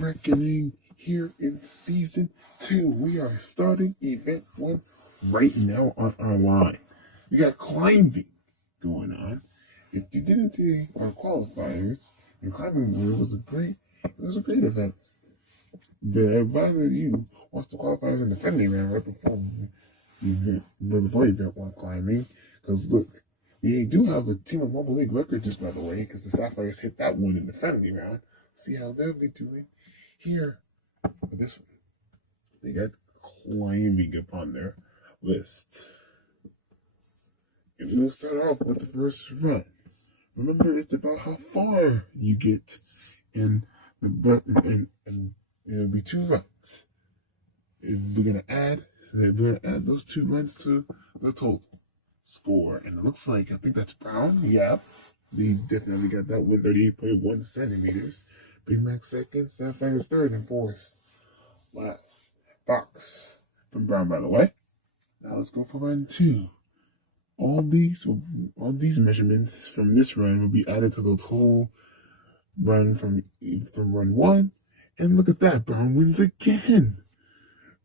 Reckoning here in season 2. We are starting event 1 right now on our line. We got climbing going on. If you didn't see our qualifiers, the climbing was a great event. The advisor you watch the qualifiers in the friendly round right before event 1 climbing. Because look, we do have a Team of Mobile League record just by the way, because the Sapphires hit that one in the friendly round. See how they'll be doing here for this one. They got climbing upon their list. And we'll start off with the first run. Remember, it's about how far you get in the button, and it'll be 2 runs. We're gonna add those 2 runs to the total score, and it looks like I think that's Brown. Yeah, we definitely got that with 38.1 centimeters. Big Mac second, Sapphires third, and Forrest last. Box from Brown, by the way. Now let's go for run 2. All these measurements from this run will be added to the total run from run 1. And look at that, Brown wins again.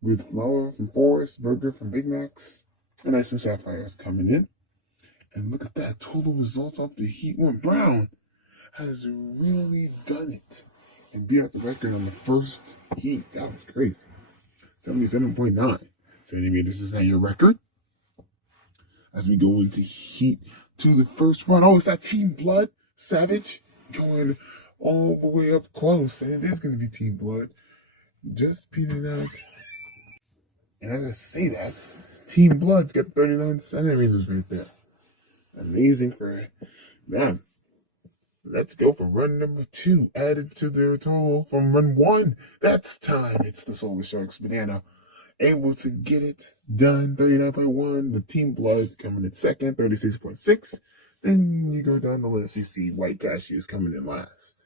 With Flower from Forrest, Burger from Big Macs, and Ice and Sapphires coming in. And look at that, total results off the Heat 1. Brown has really done it and beat out the record on the first heat. That was crazy. 77.9 centimeters is not your record. As we go into Heat 2, the first run. Oh, it's that Team Blood Savage going all the way up close. And it is going to be Team Blood. Just beating out. And as I say that, Team Blood's got 39 centimeters right there. Amazing for them. Let's go for run number 2, added to their total from run 1. That's time. It's the Solar Sharks Banana. Able to get it done, 39.1. The Team Blood coming in second, 36.6. Then you go down the list, you see White Cashews coming in last.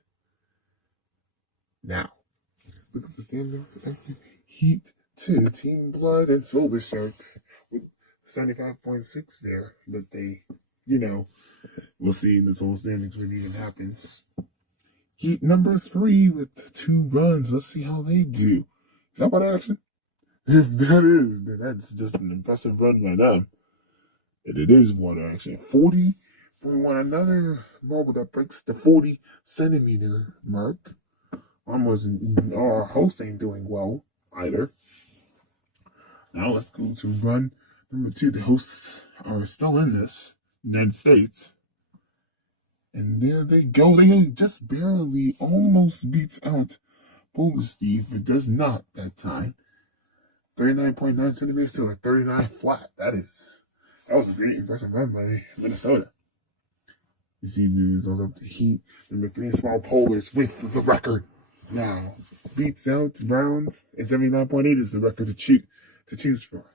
Now, look at the standings after Heat 2. Team Blood and Solar Sharks with 75.6 there. But they, we'll see in the total standings when it even happens. Heat number 3 with 2 runs. Let's see how they do. Is that what action? If that is, then that's just an impressive run by them. And it is water action. 40 we want another marble that breaks the 40 centimeter mark. Our host ain't doing well either. Now let's go to run number 2. The hosts are still in this, United States. And there they go. They just barely almost beats out Boulder Steve, but does not that time. 39.9 centimeters to a 39 flat. That was a great impressive run by Minnesota. You see the result of the Heat. Number 3 Small Polars with the record. Now beats out Browns, and 79.8 is the record to choose for.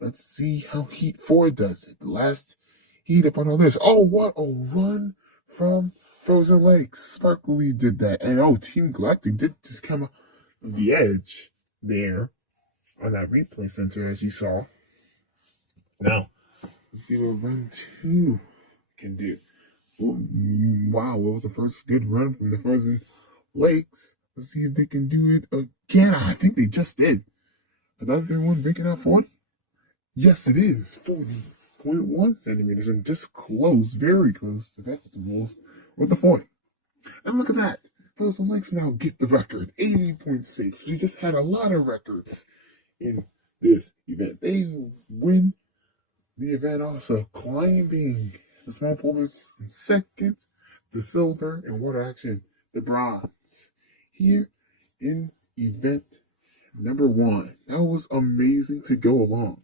Let's see how Heat 4 does it. The last Heat up on all this. Oh, what a run from Frozen Lakes. Sparkly did that. And Team Galactic did just come up the edge there on that replay center, as you saw. Now, let's see what run 2 can do. Wow, it was the first good run from the Frozen Lakes. Let's see if they can do it again. I think they just did. Another one breaking out 40? Yes, it is. 40.1 centimeters and just close, very close to vegetables with the 40. And look at that. Frozen Lakes now get the record, 80.6. We just had a lot of records in this event. They win the event also, climbing the Small Polars in second, the silver, and water action, the bronze. Here in event number 1. That was amazing to go along.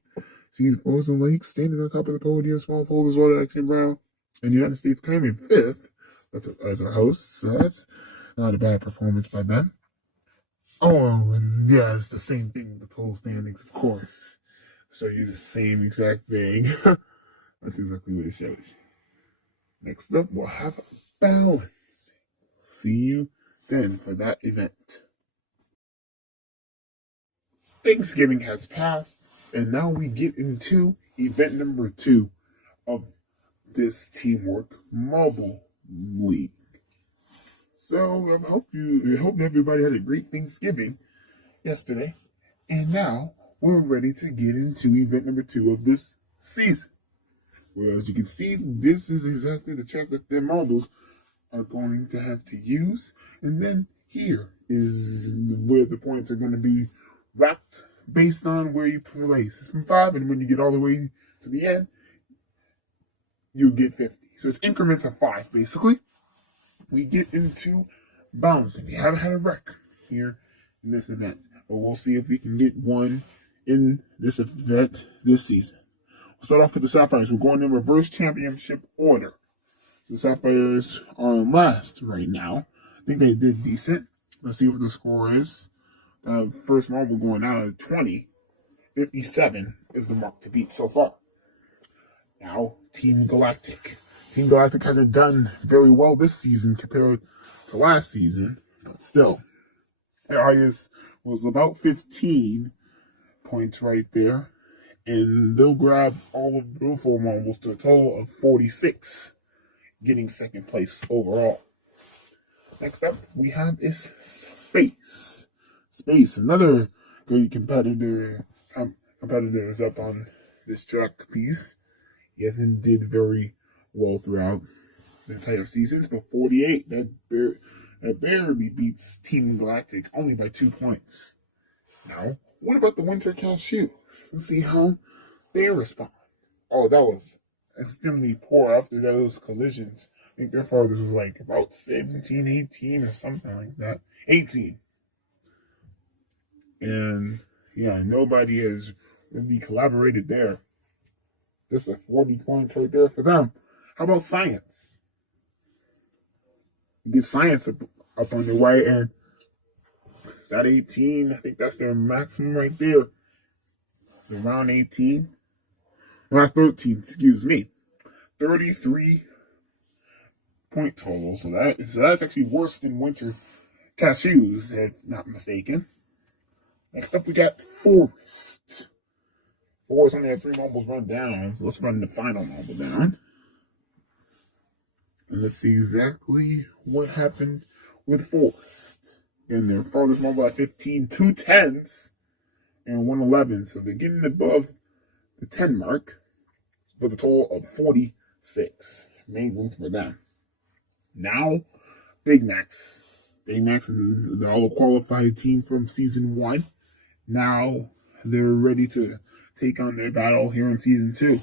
See Frozen Lakes standing on top of the podium, Small Polars, water action, brown, and the United States came in 5th as our hosts. So that's not a bad performance by them. Oh, and yeah, it's the same thing with the total standings, of course. Show you the same exact thing. That's exactly what it shows. Next up, we'll have balance. See you then for that event. Thanksgiving has passed, and now we get into event number 2 of this Teamwork Marble League. So I hope everybody had a great Thanksgiving yesterday, and now we're ready to get into event number 2 of this season. Well, as you can see, this is exactly the track that their marbles are going to have to use. And then here is where the points are going to be racked based on where you place. It's from 5, and when you get all the way to the end, you get 50. So it's increments of 5, basically. We get into balancing. We haven't had a record here in this event, but we'll see if we can get one in this event this season. We'll start off with the Sapphires. We're going in reverse championship order. So the Sapphires are last right now. I think they did decent. Let's see what the score is. First marble going out at 20. 57 is the mark to beat so far. Now, Team Galactic. Team Galactic hasn't done very well this season compared to last season, but still. Their highest was about 15 points right there, and they'll grab all of the 4 marbles to a total of 46, getting second place overall. Next up, we have is Space. Space, another good competitor is up on this track piece. He hasn't did very well throughout the entire seasons, but 48, that barely beats Team Galactic only by 2 points. Now, what about the Winter Cashew? Let's see how they respond. Oh, that was extremely poor after those collisions. I think their farthest was like about 17, 18 or something like that. 18. And yeah, nobody has really collaborated there. Just a 40 points right there for them. How about Science? Get Science up on the right end. Is that 18? I think that's their maximum right there. It's around 18. No, that's 13, excuse me. 33 point total. So that's actually worse than Winter Cashews, if not mistaken. Next up, we got Forest. Forest only had 3 marbles run down, so let's run the final marble down. And let's see exactly what happened with Forest. And their farthest marble at 15, 2 10s, and 1 11. So they're getting above the 10 mark for the total of 47. 6. Amazing for them. Now, Big Macs. Big Macs and the all-qualified team from Season 1. Now, they're ready to take on their battle here in Season 2.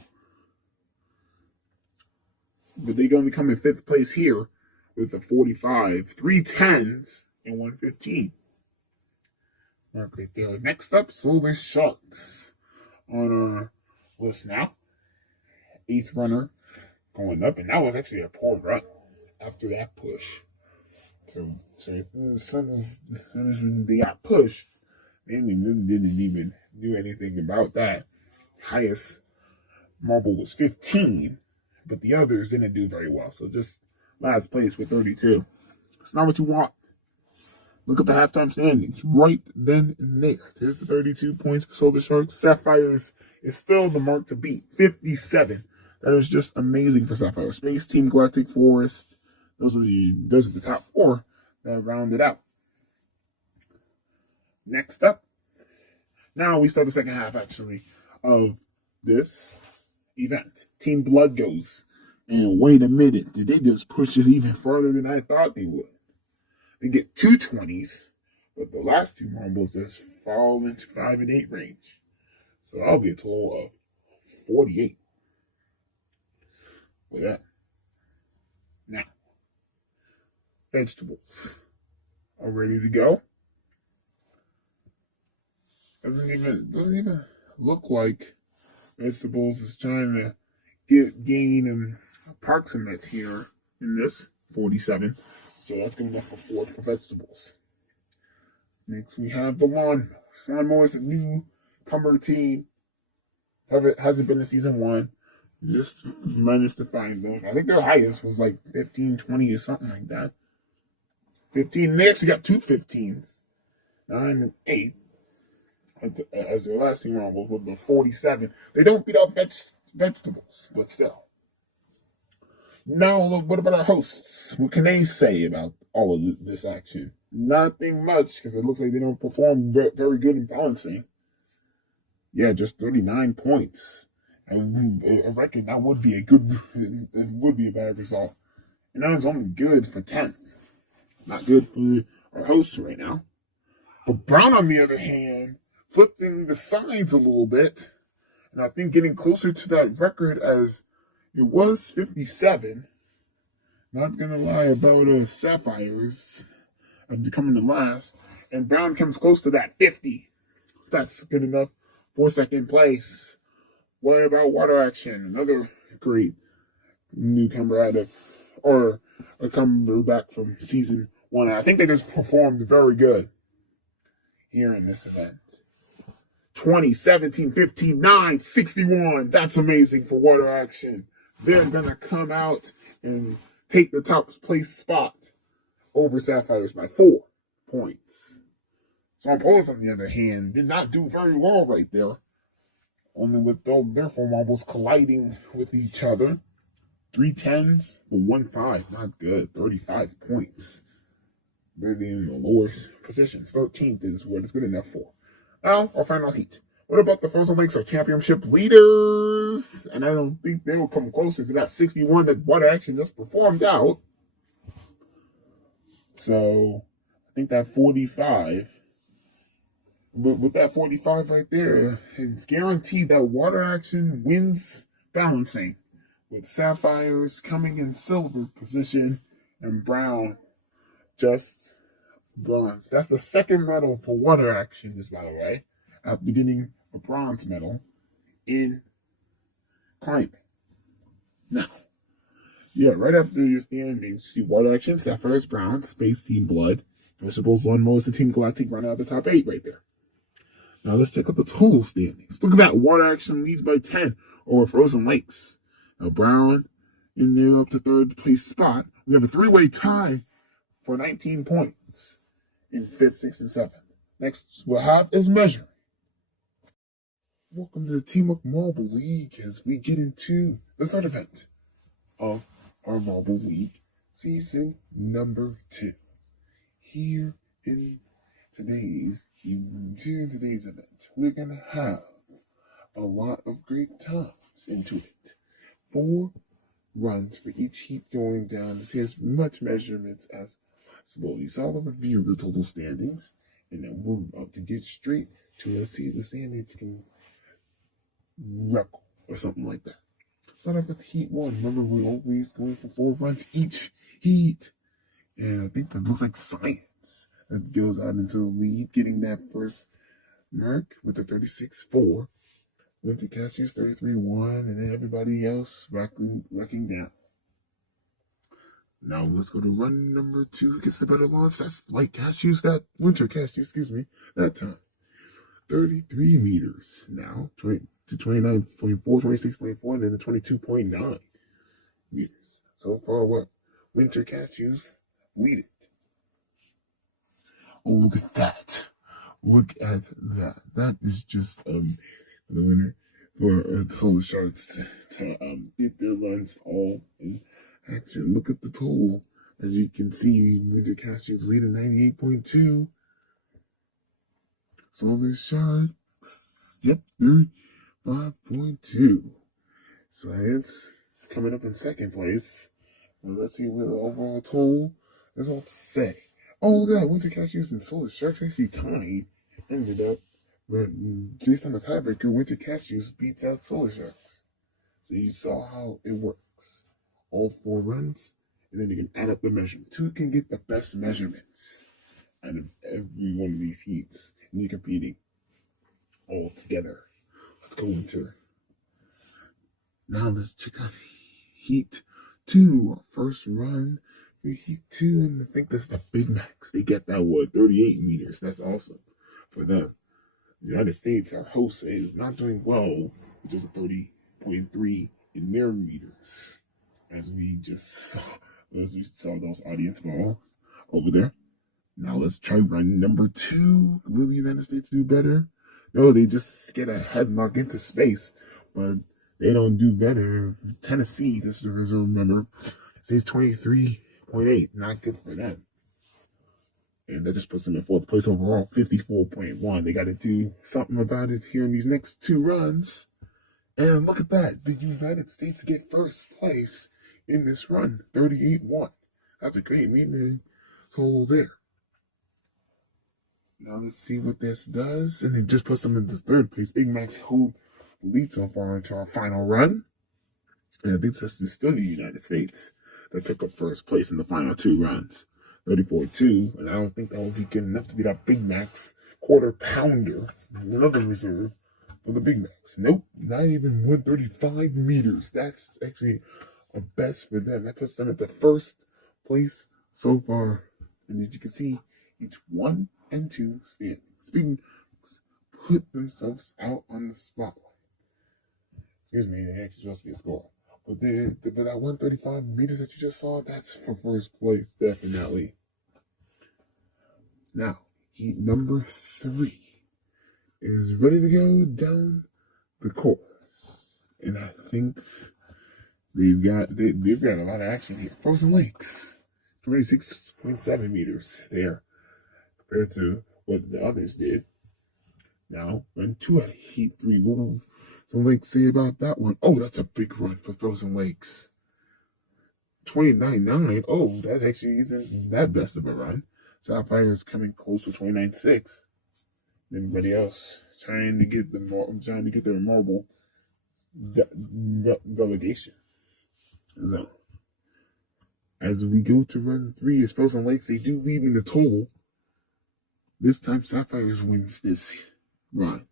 But they're going to come in 5th place here with a 45, 3 10s, and 115. Mark right there. Next up, Solar Sharks on our list now. 8th runner going up, and that was actually a poor run after that push. So as soon as they got pushed, they didn't even do anything about that. Highest marble was 15, but the others didn't do very well. So just last place with 32. It's not what you want. Look at the halftime standings right then and there. There's the 32 points for Solar Sharks. Sapphires is still the mark to beat, 57. That is just amazing for Sapphire. Space Team, Galactic Forest. Those are the top 4 that round it out. Next up, now we start the second half actually of this event. Team Blood goes, and wait a minute, did they just push it even further than I thought they would? They get 2 20s, but the last 2 marbles just fall into 5 and 8 range. So that'll be a total of 48 with that. Now, vegetables are ready to go. Doesn't even look like vegetables is trying to gain an approximate here in this 47. So that's going to be for 4 for vegetables. Next, we have the lawnmowers. Lawnmowers is a newcomer team. Hasn't been in Season 1. Just managed to find them. I think their highest was like 15, 20 or something like that. 15. Next, we got 2 15s. 9 and 8. As their last 2 marbles with the 47. They don't beat up vegetables, but still. Now, what about our hosts? What can they say about all of this action? Nothing much, because it looks like they don't perform very good in balancing. Yeah, just 39 points. I reckon that would be a bad result. And that was only good for 10th. Not good for our hosts right now. But Brown, on the other hand, flipping the sides a little bit, and I think getting closer to that record as it was 57. Not gonna lie about Sapphires coming to last, and Brown comes close to that 50. That's good enough for 2nd place. What about Water Action? Another great newcomer a comer back from Season 1. I think they just performed very good here in this event. 20, 17, 15, 9, 61. That's amazing for Water Action. They're going to come out and take the top place spot over Sapphires by 4 points. Swampolas, on the other hand, did not do very well right there. Only with their 4 marbles colliding with each other. 3 10s, but 1 5. Not good. 35 points. They're in the lowest positions. 13th is what it's good enough for. Now, our final heat. What about the Frozen Lakes, our championship leaders? And I don't think they will come closer to that 61 that Water Action just performed out. So, I think that 45. But with that 45 right there, it's guaranteed that Water Action wins balancing. With Sapphires coming in silver position and Brown just bronze. That's the 2nd medal for Water Action, just by the way, after getting a bronze medal in climbing. Now, yeah, right after your standings, see Water Action, Sapphires, Brown, Space Team, Blood, Vegetables, Lawnmowers, the Team Galactic run out the top 8 right there. Now let's check out the total standings. Look at that. Water Action leads by 10 over Frozen Lakes. Now Brown in there up to 3rd place spot. We have a 3-way tie for 19 points in 5th, 6th, and 7th. Next we'll have is measuring. Welcome to the Teamwork Marble League as we get into the 3rd event of our Marble League season number 2. Here in today's event, we're gonna have a lot of great times into it. For runs for each heat going down to see as much measurements as possible. You saw the review of the total standings, and then we're about to get straight to let's see if the standings can record or something like that. Start off with heat one. Remember, we're always going for 4 runs each heat, and I think that looks like science that goes out into the lead, getting that first mark with the 36-4. Winter Cashews 33-1, and then everybody else wrecking down. Now let's go to run number 2. Gets the better launch. That's Light Cashews, that Winter Cashews, that time. 33 meters now to 29.4, 26.4, and then the 22.9 meters. So far, what? Winter Cashews lead it. Oh, look at that. Look at that. That is just the winner for the Solar Sharks to get their runs all in action. Look at the total. As you can see, Winter Cashews leading 98.2. Solar Sharks, yep, 35.2. Science coming up in second place. Well, let's see what the overall total is all to say. Oh, look at that. Winter Cashews and Solar Sharks actually tied. Ended up, but based on the tiebreaker, Winter Cashews beats out Solar Sharks. So you saw how it works. All 4 runs, and then you can add up the measurements. Who can get the best measurements out of every one of these heats? And you're competing all together. Let's go into it. Now let's check out Heat 2. Our first run for Heat 2, and I think that's the Big Macs. They get that, 38 meters. That's awesome for them. The United States, our host, is not doing well, which is a 30.3 in their meters. As we saw those audience balls over there. Now let's try run number 2. Will the United States do better? No, they just get a headlock into space, but they don't do better. Tennessee, this is the reserve member, says 23.8. Not good for them. And that just puts them in 4th place overall, 54.1. They got to do something about it here in these next 2 runs. And look at that. The United States get first place in this run, 38-1. That's a great meeting total there. Now let's see what this does. And it just puts them into 3rd place. Big Macs hold the lead so far into our final run. And I think that's still the United States that pick up 1st place in the final 2 runs. 34-2. And I don't think that will be good enough to beat our Big Macs quarter pounder. Another reserve for the Big Macs. Nope, not even 135 meters. That's actually a best for them. That puts them at the 1st place so far. And as you can see, each 1 and 2 standings put themselves out on the spotlight. Excuse me, they actually supposed to be a score. But that 135 meters that you just saw, that's for 1st place, definitely. Now, heat number 3 is ready to go down the course. And I think they've got a lot of action here. Frozen Lakes, 26.7 meters there compared to what the others did. Now, run 2 out of Heat 3. What will Frozen Lakes say about that one? Oh, that's a big run for Frozen Lakes. 29.9. Oh, that actually isn't that best of a run. Sapphire is coming close to 29.6. Everybody else trying to get their marble relegation zone. As we go to run 3, as Frozen Lakes, they do lead in the total. This time, Sapphires wins this run.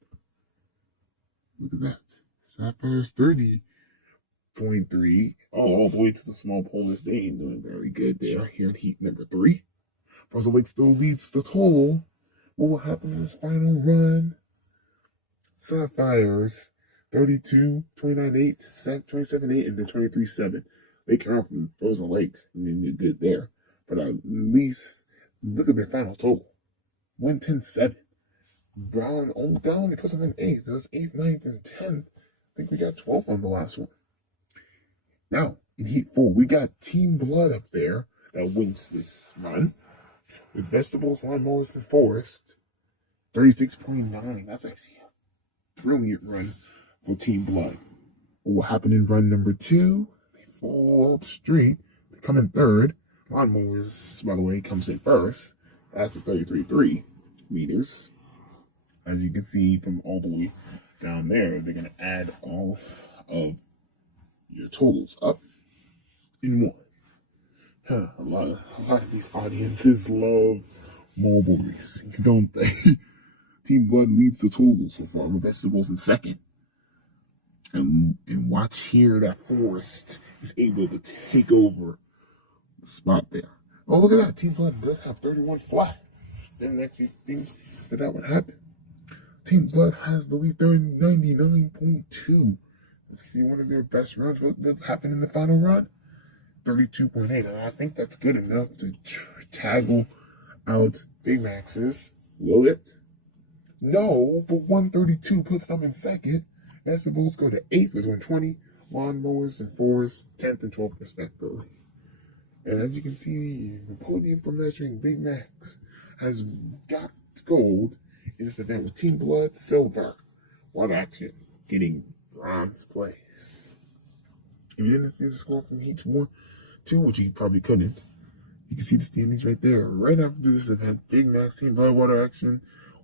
Look at that. Sapphires 30.3. Oh, all the way to the small Polish. They ain't doing very good there. Here in Heat number 3. Frozen Lakes still leads the total. What will happen in this final run? Sapphires 32, 29.8, 27.8, and then 23.7. They come out from Frozen Lakes, and then you're good there. But at least look at their final total. 110.7. Brown only puts them in 8th. So it's 8th, 9th, and 10th. I think we got 12th on the last one. Now, in Heat 4, we got Team Blood up there that wins this run. With Vegetables, Lawnmowers, and Forest. 36.9. That's actually a brilliant run for Team Blood. What will happen in run number 2? They full out street. They come in third. Lawnmowers, by the way, comes in first. That's the 33.3 meters. As you can see from all the way down there, they're going to add all of your totals up in one. A lot of these audiences love marble racing, don't they? Team Blood leads the totals so far, with Vegetables in second. And watch here that Forrest is able to take over the spot there. Oh, look at that. Team Blood does have 31 flat. Didn't actually think that would happen. Team Blood has the lead there in 99.2. See one of their best runs. What happened in the final run? 32.8. And I think that's good enough to taggle out Big Max's. Will it? No, but 132 puts them in second. Vegetables go to 8th with 120. Lawnmowers and Forrest 10th and 12th respectively. And as you can see, the podium for measuring Big Max has got gold in this event with Team Blood silver. What action getting bronze place. If you didn't see the score from Heats 1, 2, which you probably couldn't, you can see the standings right there. Right after this event, Big Max, Team Blood, Water Action,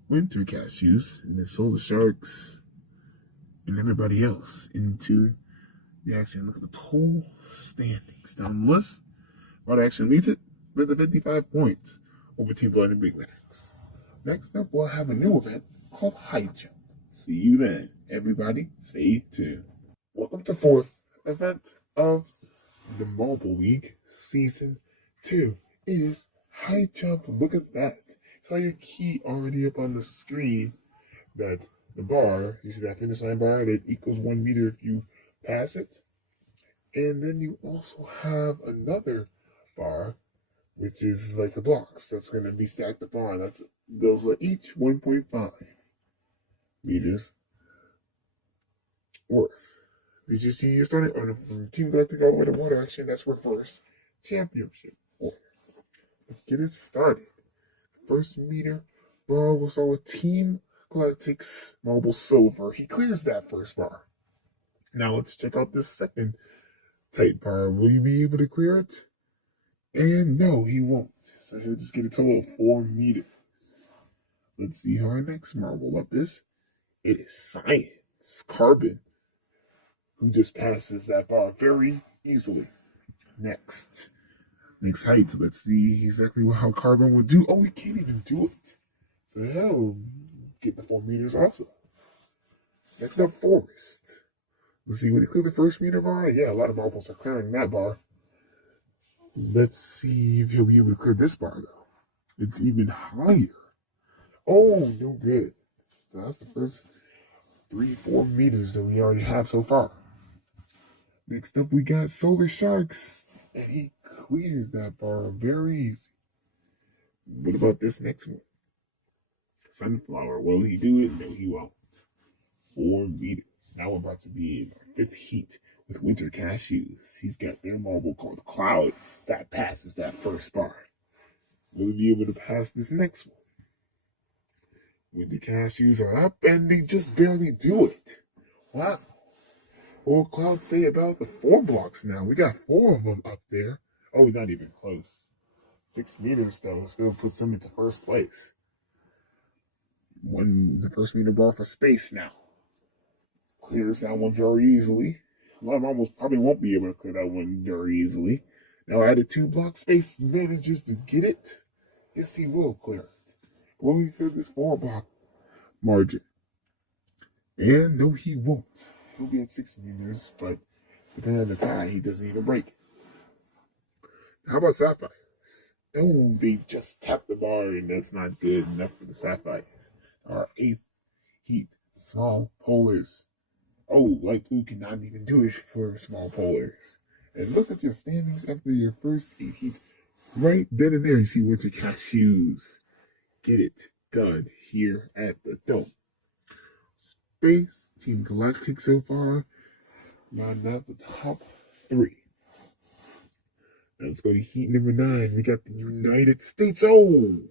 Winter Cashews, and then Solar Sharks, and everybody else into the action. Look at the total standings down the list. Water Action leads it with the 55 points over Team Blood and Big Max. Next up, we'll have a new event called High Jump. See you then, everybody. Stay tuned. Welcome to fourth event of the Marble League Season 2. It is High Jump. Look at that. Saw your key already up on the screen. That the bar, you see that finish line bar that equals 1 meter if you pass it. And then you also have another bar, which is like the blocks that's going to be stacked up on. Those are each 1.5 meters worth. Did you see you started on from Team Galactic all the way to Water Action? That's for first championship order. Let's get it started. First meter bar will start with Team Galactic's Marble Silver. He clears that first bar. Now let's check out this second tight bar. Will you be able to clear it? And no, he won't. So he'll just get a total of 4 meters. Let's see how our next marble up is. It is Science Carbon, who just passes that bar very easily. Next height. Let's see exactly how Carbon would do. Oh, he can't even do it. So he'll get the 4 meters also. Next up, Forest. Let's see, will he clear the first meter bar? Yeah, a lot of marbles are clearing that bar. Let's see if he'll be able to clear this bar, though. It's even higher. Oh, no good. So that's the first 3-4 meters that we already have so far. Next up, we got Solar Sharks. And he clears that bar very easy. What about this next one? Sunflower. Will he do it? No, he won't. 4 meters. Now we're about to be in our 5th heat with Winter Cashews. He's got their marble called Cloud that passes that first bar. Will he be able to pass this next one? Winter Cashews are up and they just barely do it. Wow. What will Cloud say about the 4 blocks now? We got 4 of them up there. Oh, not even close. 6 meters though still puts them into first place. The first meter bar for space now. Clears that one very easily. A lot of marbles probably won't be able to clear that one very easily. Now added 2 block space manages to get it. Yes, he will clear it. Will he clear this 4 block margin? And no, he won't. He'll be at 6 meters, but depending on the tie, he doesn't even break it. How about Sapphires? Oh, they just tapped the bar, and that's not good enough for the Sapphires. Our 8th heat, Small Polars. Oh, like who cannot even do it for Small Polars? And look at your standings after your first 8 heats. Right then and there, you see Winter Cashews. Get it done here at the Dome. Space, Team Galactic so far, round out the top 3. Now let's go to heat number 9. We got the United States. Oh!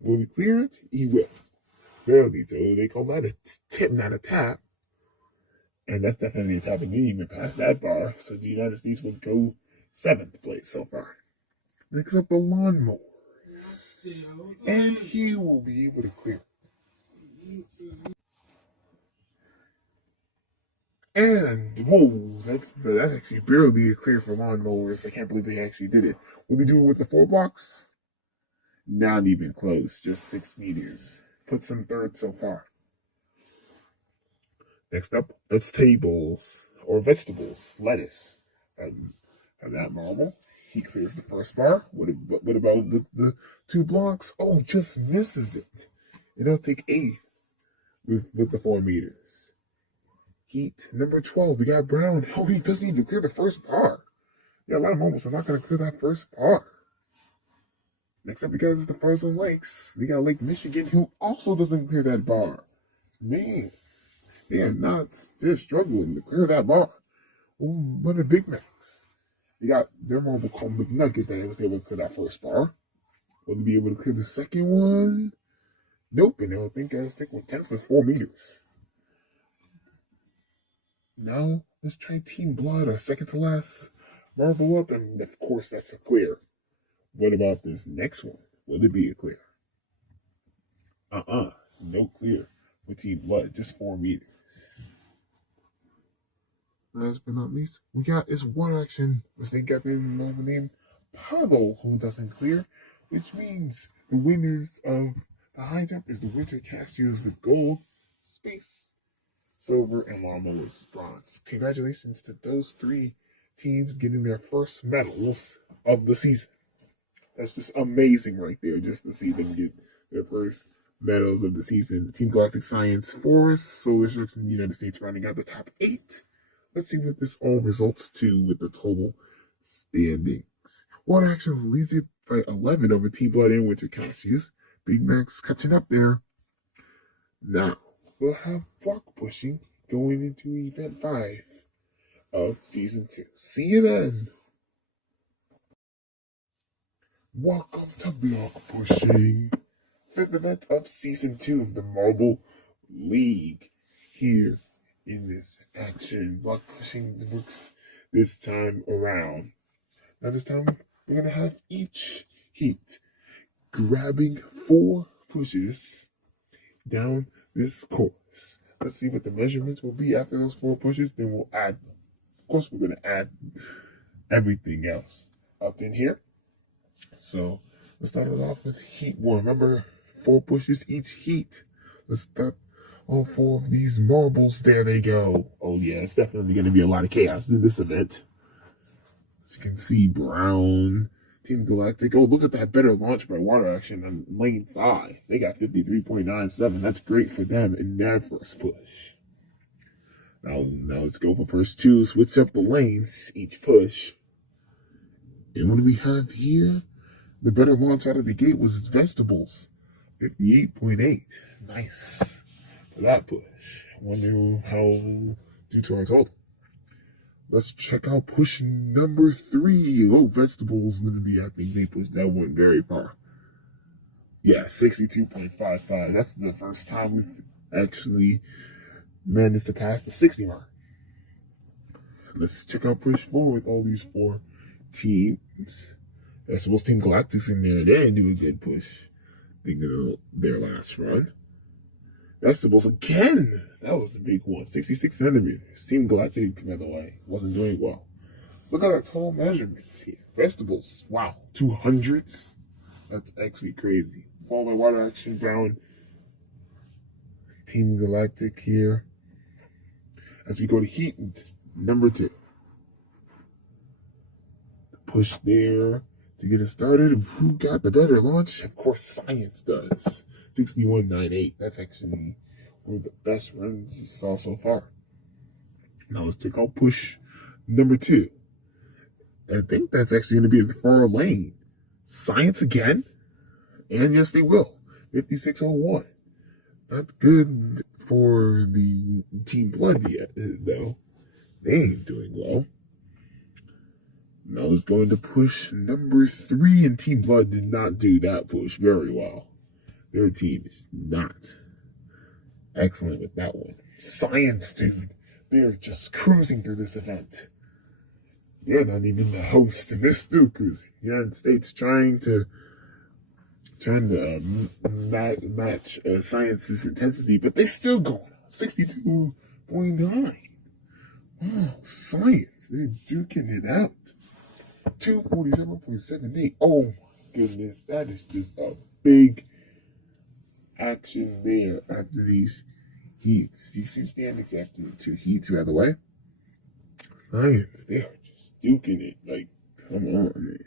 Will he clear it? He will. Barely, so they call that a tip, not a tap. And that's definitely a top. And didn't even pass that bar. So the United States would go 7th place so far. Next up, the lawnmower. And he will be able to clear. And, whoa, that's actually barely a clear for lawnmowers. I can't believe they actually did it. Will they do it with the 4 blocks? Not even close, just 6 meters. Puts them third so far. Next up, vegetables, or vegetables, lettuce. And that marble, he clears the first bar. What about the 2 blocks? Oh, just misses it. It'll take 8th with the 4 meters. Heat, number 12, we got Brown. Oh, he doesn't even clear the first bar. Yeah, a lot of marbles are not going to clear that first bar. Next up, because the Frozen Lakes, we got Lake Michigan, who also doesn't clear that bar. Man, they're struggling to clear that bar. Oh, what a Big Macs. They got their marble called McNugget that was able to clear that first bar. Will they be able to clear the second one? Nope, and they'll stick with 10th with 4 meters. Now, let's try Team Blood, our second to last marble up, and of course that's a clear. What about this next one? Will it be a clear? No clear with Team Blood, just 4 meters. Last but not least, we got is Water Action, which they got the name Paddle, who doesn't clear, which means the winners of the high jump is the Winter Cashews with gold, space, silver, and lawnmowers bronze. Congratulations to those 3 teams getting their first medals of the season. That's just amazing right there, just to see them get their first medals of the season. Team Galactic Science, Forest, Solar Sharks, and the United States rounding out the top 8. Let's see what this all results to with the total standings. Water Action leads it by 11 over Team Blood and Winter Cashews. Big Macs catching up there. Now, we'll have block pushing going into event 5 of season 2. See you then. Welcome to block pushing, 5th event of season 2 of the Marble League. Here in this action, block pushing works this time around. Now this time we're gonna have each heat grabbing 4 pushes down this course. Let's see what the measurements will be after those 4 pushes. Then we'll add, of course, we're going to add everything else up in here. So let's start it off with heat 1. Remember, 4 pushes each heat. Let's start all 4 of these marbles. There they go. Oh yeah, it's definitely going to be a lot of chaos in this event. As you can see, Brown, Team Galactic. Oh, look at that better launch by Water Action on lane 5. They got 53.97. That's great for them in their first push. Now let's go for first 2. Switch up the lanes each push. And what do we have here? The better launch out of the gate was its vegetables. 58.8. Nice for that push. I wonder how due to our total. Let's check out push number 3. Oh, vegetables, literally, I think they pushed that one very far. Yeah, 62.55. That's the first time we've actually managed to pass the 60 mark. Let's check out push 4 with all these 4 teams. I suppose Team Galactic's in there. They didn't do a good push. They did their last run. Vegetables again. That was the big one. 66 centimeters. Team Galactic, by the way, wasn't doing well. Look at our total measurements here. Vegetables. Wow. 200s. That's actually crazy. Fall by Water Action down. Team Galactic here. As we go to heat number 2. Push there to get it started. Who got the better launch? Of course, Science does. 61.98. That's actually one of the best runs you saw so far. Now let's check out push number 2. I think that's actually going to be the far lane. Science again? And yes, they will. 56.01. Not good for the Team Blood yet, though. They ain't doing well. Now let's go into push number 3, and Team Blood did not do that push very well. Their team is not excellent with that one. Science, dude. They're just cruising through this event. They're not even the host, and they're still cruising. The United States trying to match science's intensity, but they still going 62.9. Wow, science, they're duking it out. 247.78. Oh my goodness, that is just a big action there after these heats. You see standings after the 2 heats, by the way. Science, they are just duking it. Like, come on, man.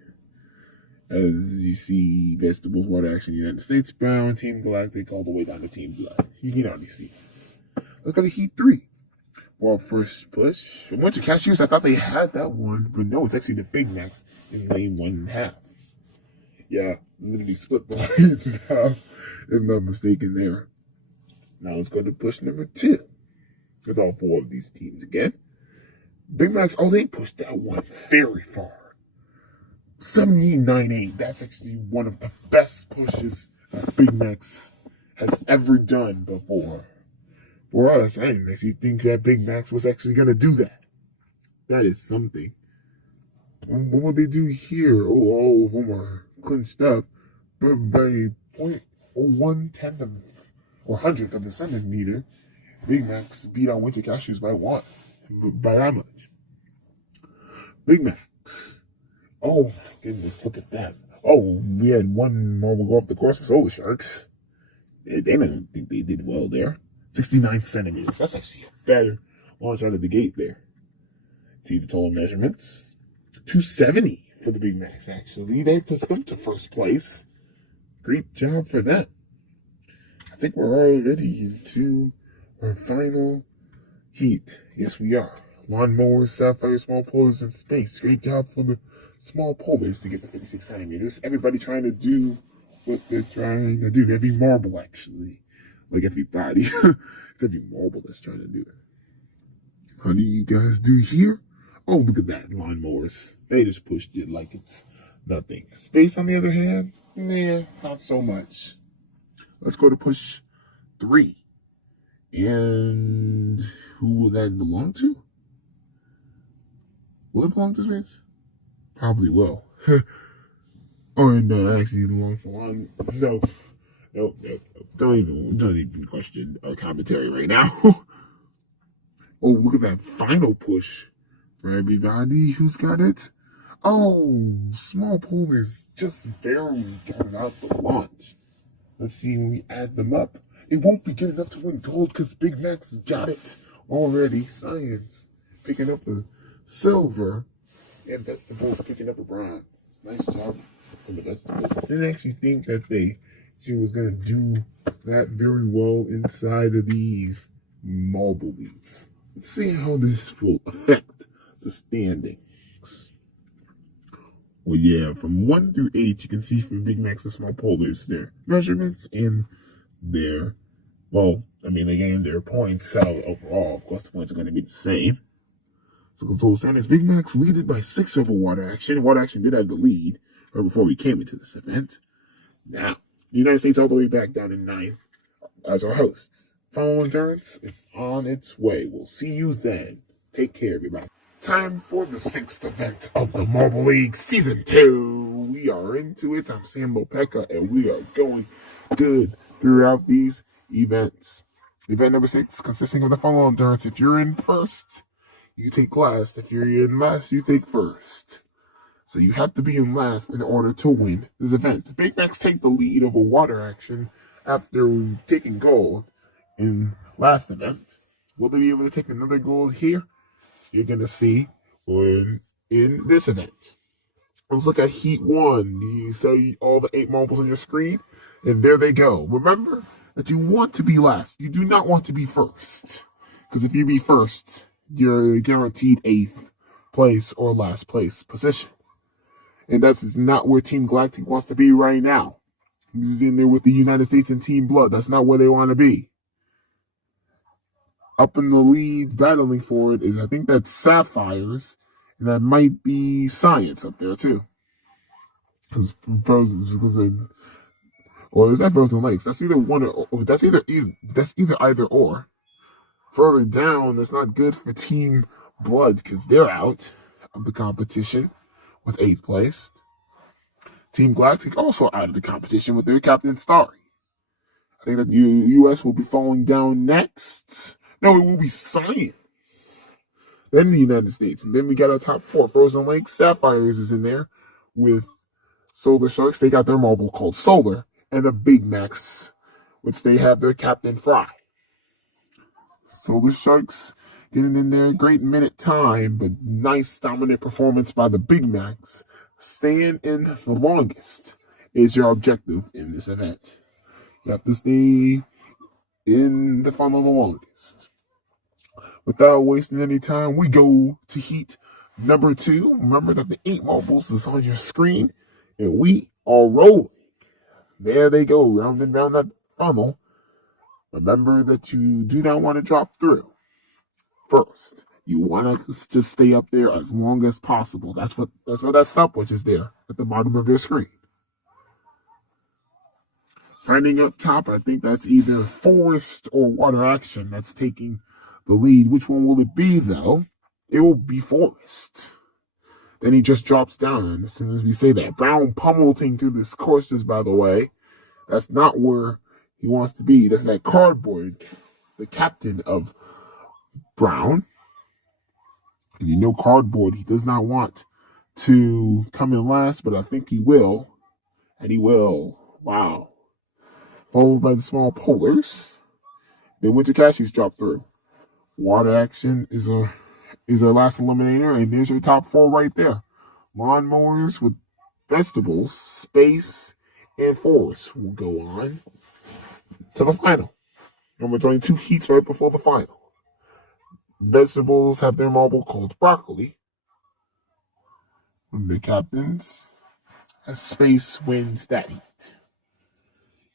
As you see, Vegetables, Water Action, United States, Brown, Team Galactic, all the way down to Team Blood. You can already see. Look at the Heat 3. Well, first push. A bunch of cashews. I thought they had that one, but no, it's actually the Big Macs in lane 1.5. Yeah, literally split the lanes in half, if I'm not mistaken there. Now let's go to push number 2. With all 4 of these teams again. Big Macs, oh, they pushed that one very far. 78.98. That's actually one of the best pushes that Big Macs has ever done before. For us, I didn't actually think that Big Macs was actually going to do that. That is something. What will they do here? Oh, all of them are clinched up. But by 0.01 tenth or hundredth of a centimeter, Big Macs beat out Winter Cashews by 1. By that much. Big Macs. Oh, my goodness, look at that. Oh, we had one marble go off the course for Solar Sharks. They didn't think they did well there. 69 centimeters. That's actually a better launch out of the gate there. See the total measurements. 270 for the Big Macs, actually. They took them to first place. Great job for that. I think we're already into our final heat. Yes, we are. Lawnmowers, Sapphire, Small Polars, and Space. Great job for the Small Polars to get the 56 centimeters. Everybody trying to do what they're trying to do. Every marble, actually. Like everybody. It's every marble that's trying to do it. How do you guys do here? Oh, look at that. Lawnmowers. They just pushed it like it's nothing. Space, on the other hand, nah, not so much. Let's go to push 3. And who will that belong to? Will it belong to Space? Probably will. Oh, no, it actually belongs to Lawn. No. Nope. Don't even question our commentary right now. Oh, look at that final push for everybody who's got it. Oh, Small Polars just barely got out the launch. Let's see when we add them up. It won't be good enough to win gold because Big Mac's got it already. Science picking up a silver, and Vegetables picking up a bronze. Nice job for the Vegetables. I didn't actually think that she was going to do that very well inside of these marble leagues. Let's see how this will affect the standings. Well, yeah, from 1 through 8, you can see from Big Macs and Small Polars their measurements and their, well, I mean, again, their points out overall. Of course, the points are going to be the same. So, total standings, Big Macs leaded by 6 over Water Action. Water Action did have the lead right before we came into this event. Now, the United States all the way back down in 9th as our hosts. Final endurance is on its way. We'll see you then. Take care, everybody. Time for the 6th event of the Marble League Season 2. We are into it. I'm Sam Lopeka, and we are going good throughout these events. Event number 6 consisting of the final endurance. If you're in first, you take last. If you're in last, you take first. So you have to be in last in order to win this event. The Big Macs take the lead over Water Action after taking gold in last event. Will they be able to take another gold here? You're going to see in this event. Let's look at Heat 1. You see all the 8 marbles on your screen, and there they go. Remember that you want to be last. You do not want to be first. Because if you be first, you're guaranteed 8th place or last place position. And that's not where Team Galactic wants to be right now. He's in there with the United States and Team Blood. That's not where they want to be. Up in the lead, battling for it is, I think that's Sapphires. And that might be Science up there, too. Or is that Frozen Lakes? That's either one or that's either or. Further down, that's not good for Team Blood because they're out of the competition with 8th place. Team Galactic also out of the competition with their captain Starry. I think that the U.S. will be falling down next. No, it will be Science. Then the United States. And then we got our top 4. Frozen Lake, Sapphires is in there with Solar Sharks. They got their marble called Solar. And the Big Macs, which they have their captain Fry. Solar Sharks getting in there. Great minute time, but nice dominant performance by the Big Macs. Staying in the longest is your objective in this event. You have to stay in the funnel the longest. Without wasting any time, we go to heat number 2. Remember that the 8 marbles is on your screen, and we are rolling. There they go, round and round that funnel. Remember that you do not want to drop through. First, you want to just stay up there as long as possible. That's what that stopwatch is there at the bottom of your screen. Finding up top, I think that's either Forest or Water Action that's taking the lead. Which one will it be, though? It will be Forest. Then he just drops down as soon as we say that. Brown pummeling through this course, just by the way. That's not where he wants to be. That's that cardboard, the captain of Brown. And you know cardboard, he does not want to come in last, but I think he will. And he will. Wow. Followed by the small polars. Then Winter Cashews drop through. Water Action is our last eliminator, and there's your top 4 right there. Lawnmowers with Vegetables, Space, and Forest will go on to the final. And it's only 2 heats right before the final. Vegetables have their marble called Broccoli. One of the captains, as Space wins that heat.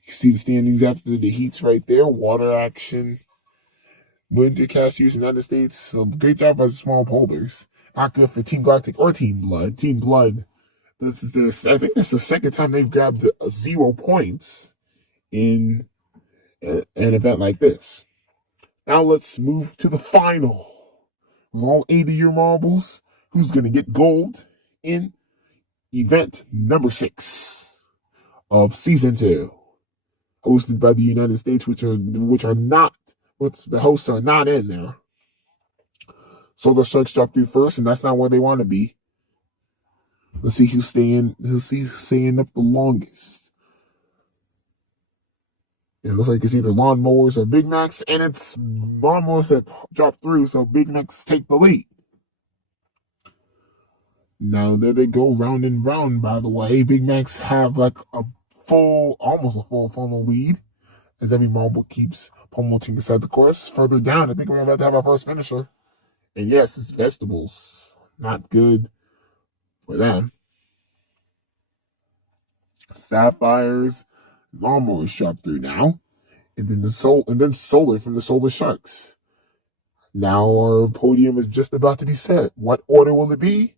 You see the standings after the heats right there. Water Action, Winter Cashews, United States. So great job by the small polders. Not good for Team Galactic or Team Blood. Team Blood, I think this is the second time they've grabbed 0 points in an event like this. Now let's move to the final. With all 8 of your marbles, who's going to get gold in event number 6 of season 2? Hosted by the United States, which the hosts are not in there. So the Sharks drop through first, and that's not where they want to be. Let's see who's staying up the longest. It looks like it's either Lawnmowers or Big Macs, and it's Lawnmowers that drop through, so Big Macs take the lead. Now there they go, round and round, by the way. Big Macs have like almost a full funnel lead, as every marble keeps pummeling inside the course. Further down, I think we're about to have our first finisher. And yes, it's Vegetables. Not good for them. Sapphires, Lawnmowers drop through now. And then Solar from the Solar Sharks. Now our podium is just about to be set. What order will it be?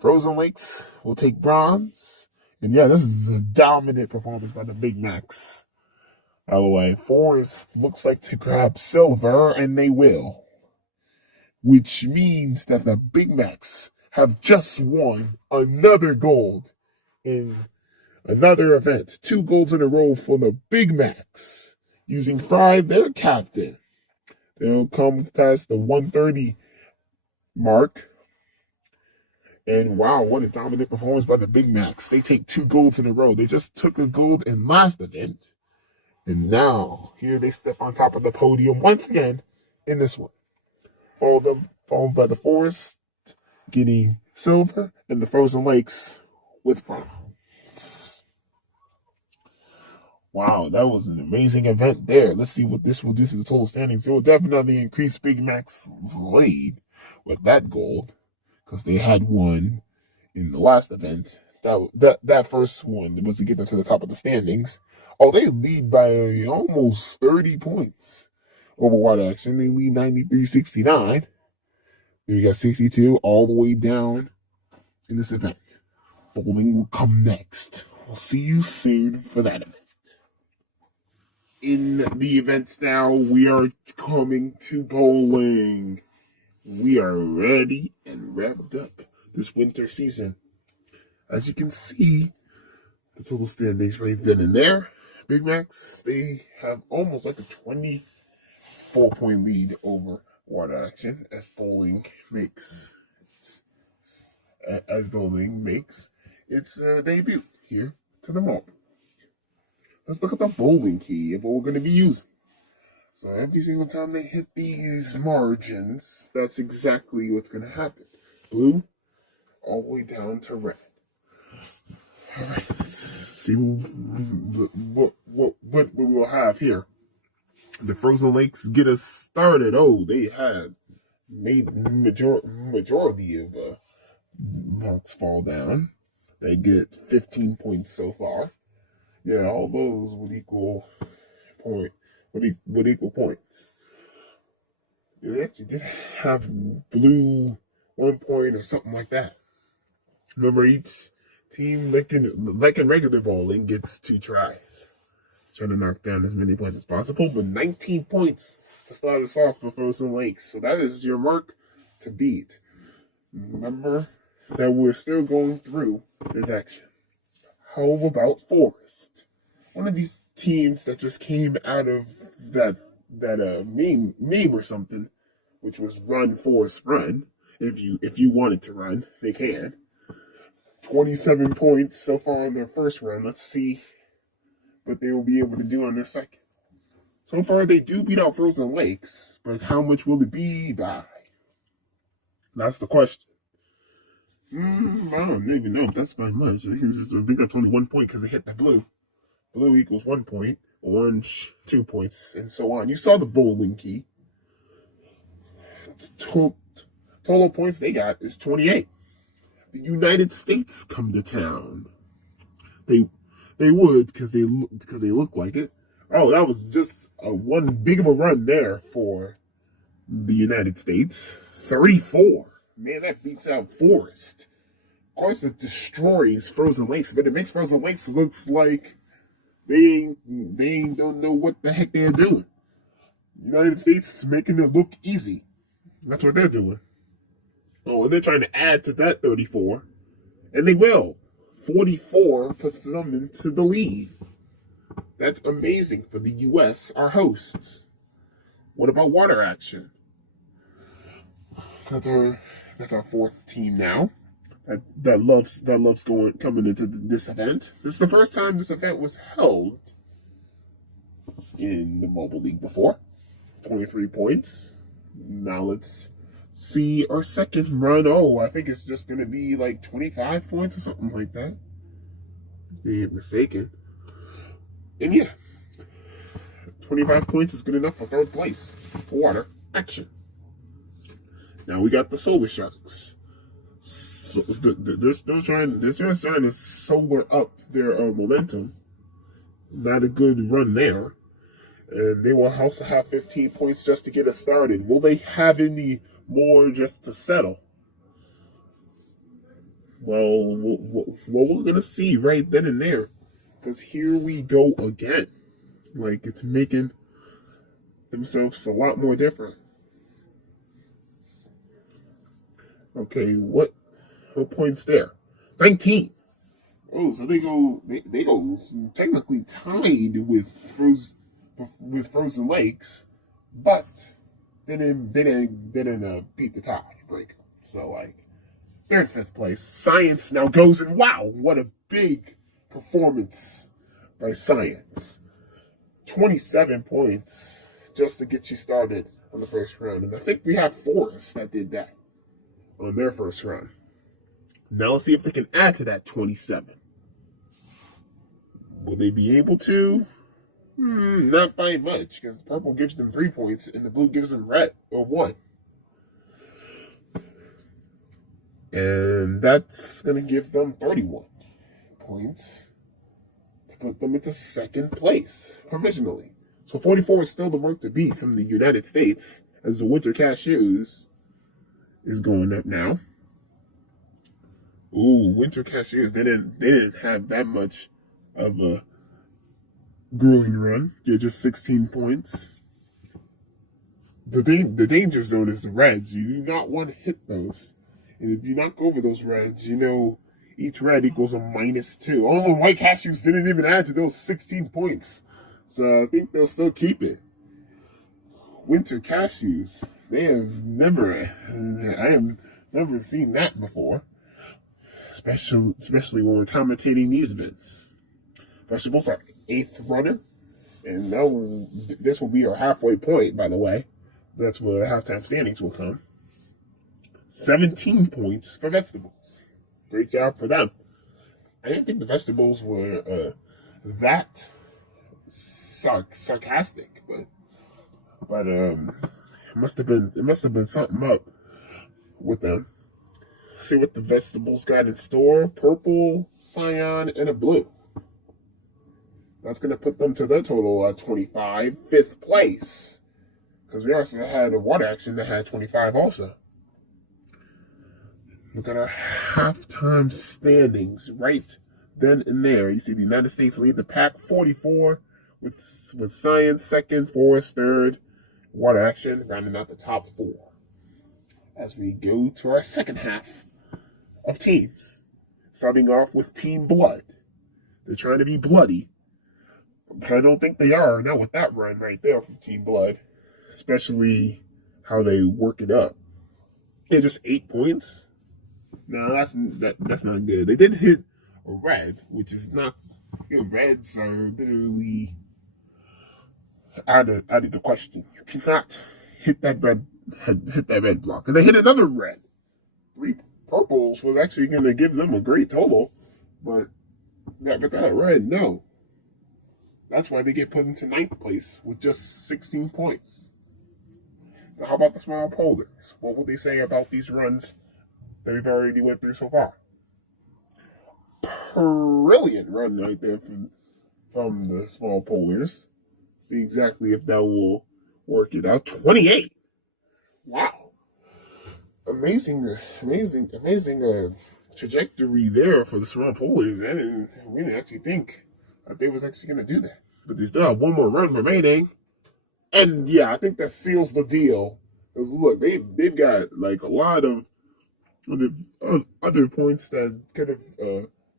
Frozen Lakes will take bronze. And yeah, this is a dominant performance by the Big Macs. By the way, Forest looks like to grab silver, and they will. Which means that the Big Macs have just won another gold in another event. 2 golds in a row for the Big Macs. Using Fry, their captain. They'll come past the 130 mark. And wow, what a dominant performance by the Big Macs. They take 2 golds in a row. They just took a gold in last event. And now, here they step on top of the podium once again in this one. Followed by the Forest getting silver, and the Frozen Lakes with bronze. Wow, that was an amazing event there. Let's see what this will do to the total standings. It will definitely increase Big Mac's lead with that gold, because they had one in the last event. That first one was to get them to the top of the standings. Oh, they lead by almost 30 points over Water Action. They lead 93-69. Then we got 62 all the way down in this event. Bowling will come next. We'll see you soon for that event. in the events now. We are coming to bowling. We are ready and revved up this winter season. As you can see, the total standings right then and there. Big Macs, they have almost like a 24-point lead over Water Action as bowling makes its debut here to the mall. Let's look at the bowling key and what we're going to be using. So every single time they hit these margins, that's exactly what's going to happen. Blue all the way down to red. All right, let's see what we will have here. The Frozen Lakes get us started. Oh, they had made majority of marks fall down. They get 15 points so far. Yeah, all those would equal points. They actually did have blue 1 point or something like that. Remember, each team, like in regular bowling, gets 2 tries. Trying to knock down as many points as possible, but 19 points to start us off for Frozen Lakes. So that is your mark to beat. Remember that we're still going through this action. How about Forest? One of these teams that just came out of that meme or something, which was Run Forest Run. If you wanted to run, they can. 27 points so far in their first run. Let's see what they will be able to do on their second. So far, they do beat out Frozen Lakes, but how much will it be by? That's the question. I don't even know if that's by much. I think that's only 1 point because they hit the blue. Blue equals 1 point, orange 2 points, and so on. You saw the bowling key. Total points they got is 28. The United States come to town. They would because they look like it. Oh, that was just one big of a run there for the United States. 34. Man, that beats out Forest. Of course, it destroys Frozen Lakes, but it makes Frozen Lakes look like they don't know what the heck they're doing. United States is making it look easy. That's what they're doing. Oh, and they're trying to add to that 34, and they will. 44 puts them into the lead. That's amazing for the U.S., our hosts. What about Water Action? That's our fourth team now. That loves coming into this event. This is the first time this event was held in the Mobile League before. 23 points. Now let's see our second run. Oh, I think it's just going to be like 25 points or something like that. If they ain't mistaken. And yeah, 25 points is good enough for third place for Water Action. Now we got the Solar Sharks. So they're still trying to solar up their momentum. Not a good run there. And they will also have 15 points just to get us started. Will they have any more just to settle? Well, we're going to see right then and there. Because here we go again. Like, it's making themselves a lot more different. Okay, what points there? 19. Oh, so they go technically tied with Frozen Lakes, but they didn't beat the tiebreaker. So like they're in fifth place. Science now goes and wow, what a big performance by Science. 27 points just to get you started on the first round. And I think we have Forest that did that on their first run. Now let's see if they can add to that 27. Will they be able to? Not by much, because the purple gives them 3 points and the blue gives them red or 1. And that's going to give them 31 points to put them into second place provisionally. So 44 is still the mark to beat from the United States, as the Winter Cashews is going up now. Ooh, Winter Cashews, they didn't have that much of grueling run. Get just 16 points. The danger zone is the reds. You do not want to hit those. And if you knock over those reds, you know each red equals a -2. All the white cashews didn't even add to those 16 points. So I think they'll still keep it. Winter cashews. I have never seen that before. Especially when we're commentating these events. Vegetables are 8th runner. And this will be our halfway point, by the way. That's where halftime standings will come. 17 points for vegetables. Great job for them. I didn't think the vegetables were that sarcastic, but it must have been something up with them. See what the vegetables got in store: purple, cyan, and a blue. That's going to put them to their total at 25, 5th place. Because we also had a water action that had 25 also. Look at our halftime standings right then and there. You see the United States lead the pack 44 with science second, forest third, water action rounding out the top 4. As we go to our second half of teams. Starting off with Team Blood. They're trying to be bloody. But I don't think they are. Not with that run right there from Team Blood. Especially how they work it up. They're just 8 points. No, that's not good. They did hit a red, which is not. Reds are literally out of the question. You cannot hit that red block, and they hit another red. 3 purples was actually going to give them a great total, but that red, no. That's why they get put into 9th place with just 16 points. Now, how about the small polders? What would they say about these runs that we've already went through so far? Brilliant run right there from the small polders. See exactly if that will work it out. 28. Wow. Amazing trajectory there for the small polders. We didn't actually think that they was actually going to do that. But they still have one more run remaining. And yeah, I think that seals the deal. Because look, they've got like a lot of other points that could have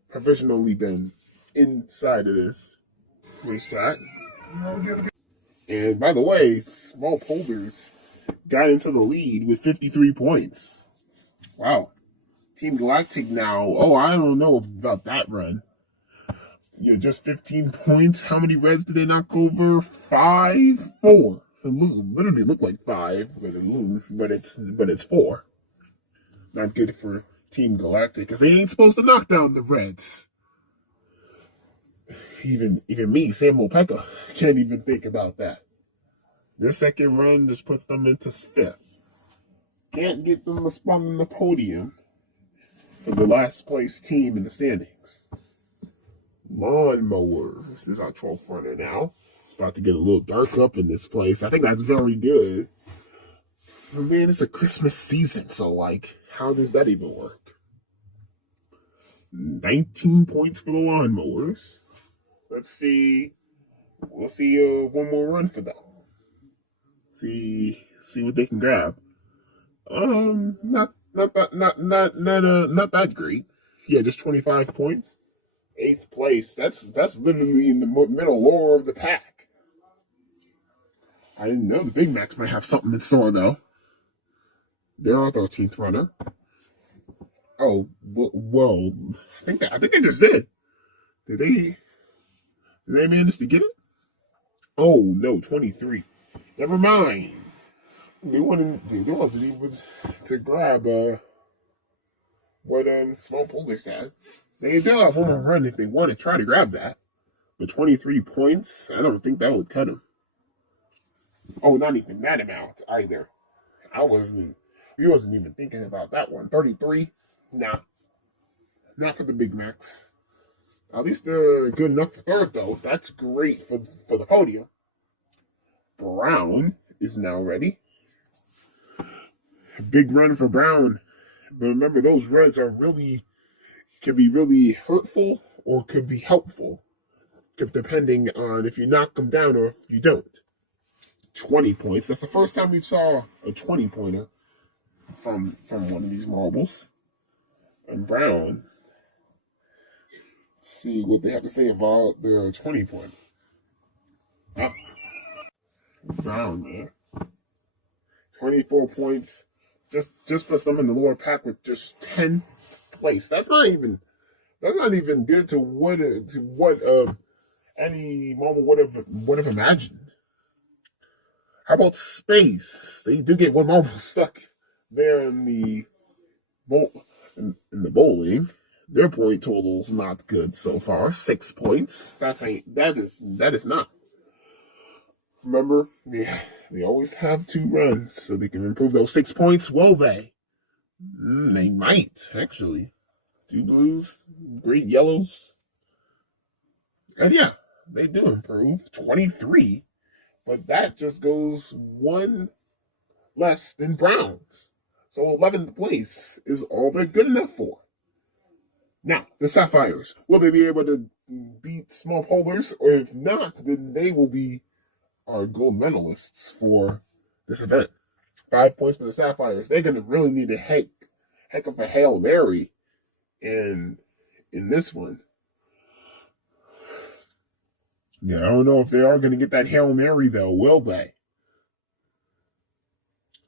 provisionally been inside of this racetrack. And by the way, small polders got into the lead with 53 points. Wow. Team Galactic now. Oh, I don't know about that run. Just 15 points. How many reds did they knock over? 5? 4. It literally looked like 5, but it's 4. Not good for Team Galactic, because they ain't supposed to knock down the reds. Even me, Samuel Pekka, can't even think about that. Their second run just puts them into 5th. Can't get them a spot on the podium for the last place team in the standings. Lawnmower. This is our 12th runner now. It's about to get a little dark up in this place. I think that's very good. But man, it's a Christmas season, so how does that even work? 19 points for the lawnmowers. Let's see. We'll see one more run for them. See what they can grab. Not that great. Yeah, just 25 points. 8th place. That's literally in the middle lower of the pack. I didn't know the Big Macs might have something in store though. They're our 13th runner. Oh, well, I think they just did. Did they manage to get it? Oh no, 23. Never mind. They wasn't even to grab what small polders had. They still have one more run if they want to try to grab that. But 23 points, I don't think that would cut them. Oh, not even that amount either. We wasn't even thinking about that one. 33? Nah. Not for the Big Macs. At least they're good enough for 3rd, though. That's great for the podium. Brown is now ready. Big run for Brown. But remember, those reds can be really hurtful or could be helpful. depending on if you knock them down or if you don't. 20 points. That's the first time we saw a 20-pointer from one of these marbles. And Brown. Let's see what they have to say about their 20-pointer. Brown, man. 24 points. Just puts them in the lower pack with just 10 place. That's not even good to what any marble would have imagined. How about space? They do get one marble stuck there in the bowling. Their point total's not good so far. 6 points. That is not. Remember, they always have 2 runs, so they can improve those 6 points. Will they? They might, actually. 2 blues, 3 yellows. And yeah, they do improve. 23. But that just goes 1 less than Browns. So 11th place is all they're good enough for. Now, the Sapphires. Will they be able to beat Small Polars? Or if not, then they will be our gold medalists for this event. 5 points for the Sapphires. They're going to really need a heck of a Hail Mary in this one. Yeah, I don't know if they are going to get that Hail Mary, though, will they?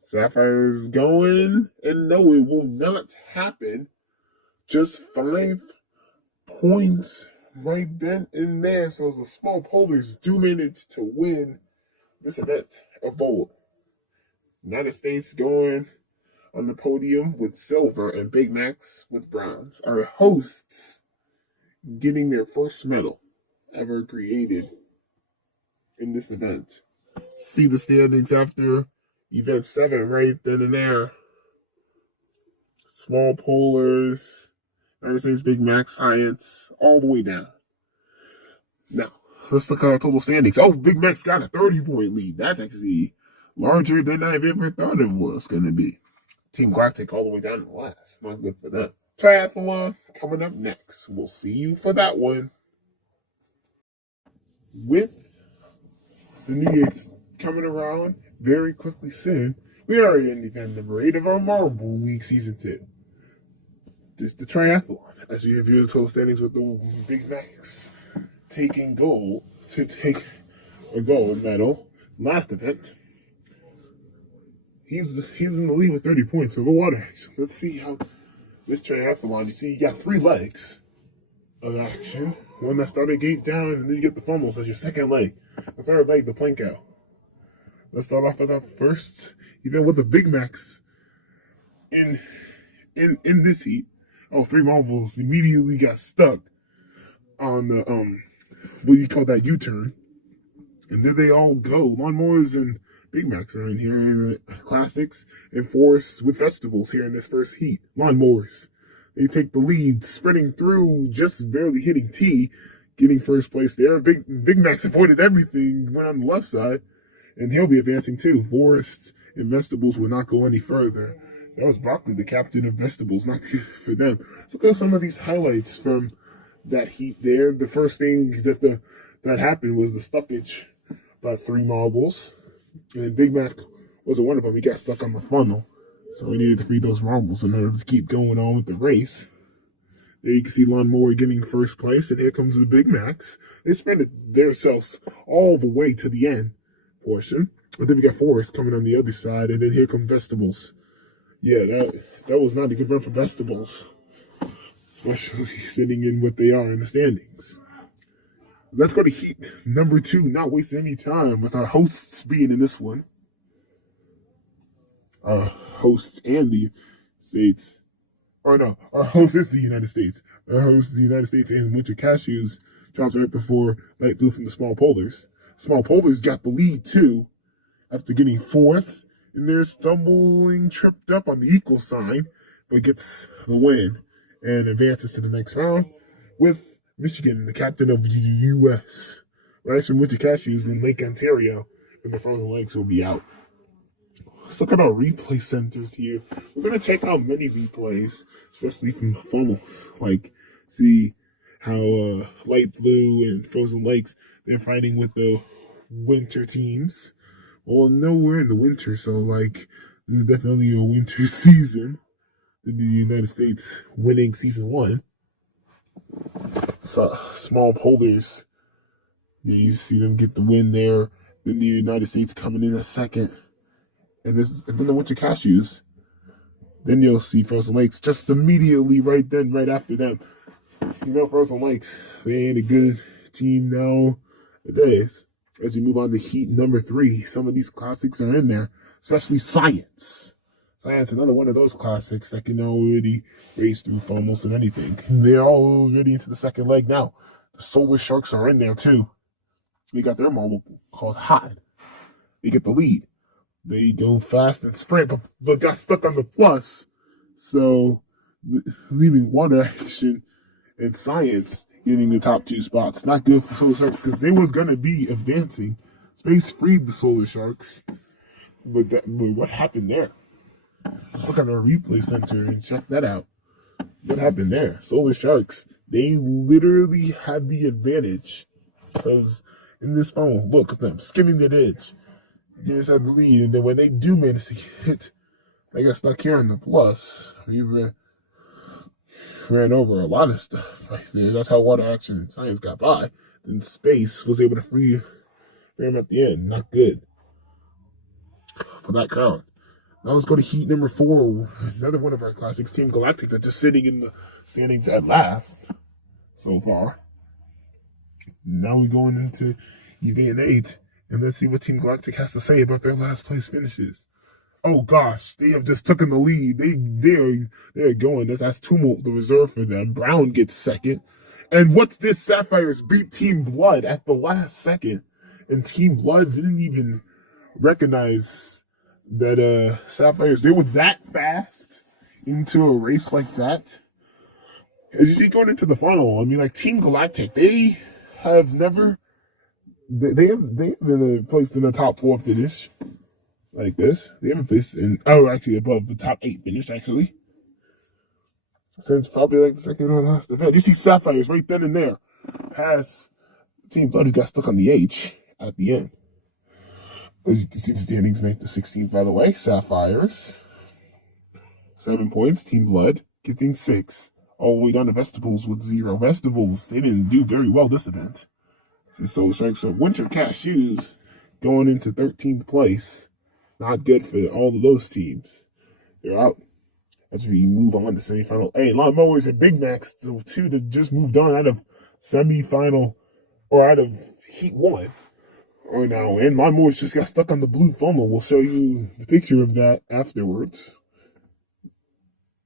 Sapphires going, and no, it will not happen. Just 5 points right then and there. So the Small Polars do manage to win this event of bowling. United States going on the podium with silver and Big Macs with bronze. Our hosts getting their first medal ever created in this event. See the standings after event 7 right then and there. Small Polars, United States Big Mac, Science, all the way down. Now, let's look at our total standings. Oh, Big Mac's got a 30-point lead. That's actually larger than I've ever thought it was going to be. Team Galactic all the way down to last. Not good for them. Triathlon coming up next. We'll see you for that one. With the New Year's coming around very quickly soon, we are in event number 8 of our Marble League Season 2. This is the triathlon, as we review the total standings with the Big Macs taking gold to take a gold medal. Last event, he's in the lead with 30 points over water. Let's see how this triathlon, you see, you got 3 legs of action. One that started gate down, and then you get the funnels as your second leg. The third leg, the plank out. Let's start off with our first event with the Big Macs in this heat. Oh, 3 marbles immediately got stuck on the what do you call that, U-turn. And there they all go. Lawnmowers and Big Macs are in here. Classics and forests with vegetables here in this first heat. Lawnmowers. They take the lead, sprinting through, just barely hitting T, getting first place there. Big Macs avoided everything, went on the left side, and he'll be advancing too. Forests and vegetables will not go any further. That was Broccoli, the captain of vegetables, not good for them. So look at some of these highlights from that heat there. The first thing that happened was the stoppage by 3 marbles. And Big Mac wasn't one of them. He got stuck on the funnel. So we needed to feed those marbles in order to keep going on with the race. There you can see Lawnmower getting first place. And here comes the Big Macs. They sprinted themselves all the way to the end portion. And then we got Forest coming on the other side. And then here come Vegetables. Yeah, that was not a good run for Vegetables. Especially sitting in what they are in the standings. Let's go to heat number 2. Not wasting any time with our hosts being in this one. Our hosts and the States. Or no, our host is the United States. Our host is the United States and Winter Cashews drops right before Light Blue from the Small Polars. Small Polars got the lead too after getting 4th. And they're stumbling, tripped up on the equal sign, but gets the win and advances to the next round with Michigan, the captain of the U.S. Rice from Winter Cashews in Lake Ontario, and the frozen legs will be out. Let's look at our replay centers here. We're going to check out many replays, especially from the funnels. Like, see how Light Blue and Frozen Lakes, they're fighting with the winter teams. Well, no, we're in the winter, so like this is definitely a winter season. The United States winning season 1. So small polars, yeah, you see them get the win there. Then the United States coming in a second, and then the winter cashews. Then you'll see Frozen Lakes just immediately right after them. You know, Frozen Lakes, they ain't a good team nowadays. As you move on to heat number 3, some of these classics are in there, especially Science. Science, another one of those classics that can already race through for almost anything. They're already into the second leg now. The Solar Sharks are in there too. They got their marble called Hot. They get the lead. They go fast and sprint, but got stuck on the plus. So, leaving Water Action and Science getting the top 2 spots. Not good for Solar Sharks because they was going to be advancing. Space freed the Solar Sharks. But what happened there? Let's look at our replay center and check that out. What happened there? Solar Sharks, they literally had the advantage. Because in this phone, look at them, skimming that edge. They just had the lead. And then when they do manage to hit, they got stuck here in the plus. We ran over a lot of stuff right there. That's how Water Action and Science got by. Then Space was able to free them at the end. Not good for that crowd. Now let's go to heat number 4. Another one of our classics, Team Galactic, that's just sitting in the standings at last so far. Now we're going into Event 8, and let's see what Team Galactic has to say about their last place finishes. Oh gosh, they have just taken the lead. They're going. That's Tumult, the reserve for them. Brown gets second. And what's this? Sapphires beat Team Blood at the last second. And Team Blood didn't even recognize that Sapphires, they were that fast into a race like that. As you see going into the final, I mean, like Team Galactic, they have never, they have been placed in the top 4 finish like this. They haven't placed in, actually above the top 8 finish, actually. Since probably like the second or last event. You see Sapphires right then and there. Has Team Blood who got stuck on the H at the end. As you can see, the standings 9th to 16th, by the way. Sapphires, 7 points. Team Blood getting 6. All the way down to Vegetables with 0. Vegetables, they didn't do very well this event. So Winter Cashews going into 13th place. Not good for all of those teams. They're out. As we move on to semifinal A. Lawnmowers and Big Macs, the 2 that just moved on out of semifinal, or out of Heat 1. Right now, and Lawnmowers just got stuck on the blue funnel. We'll show you the picture of that afterwards.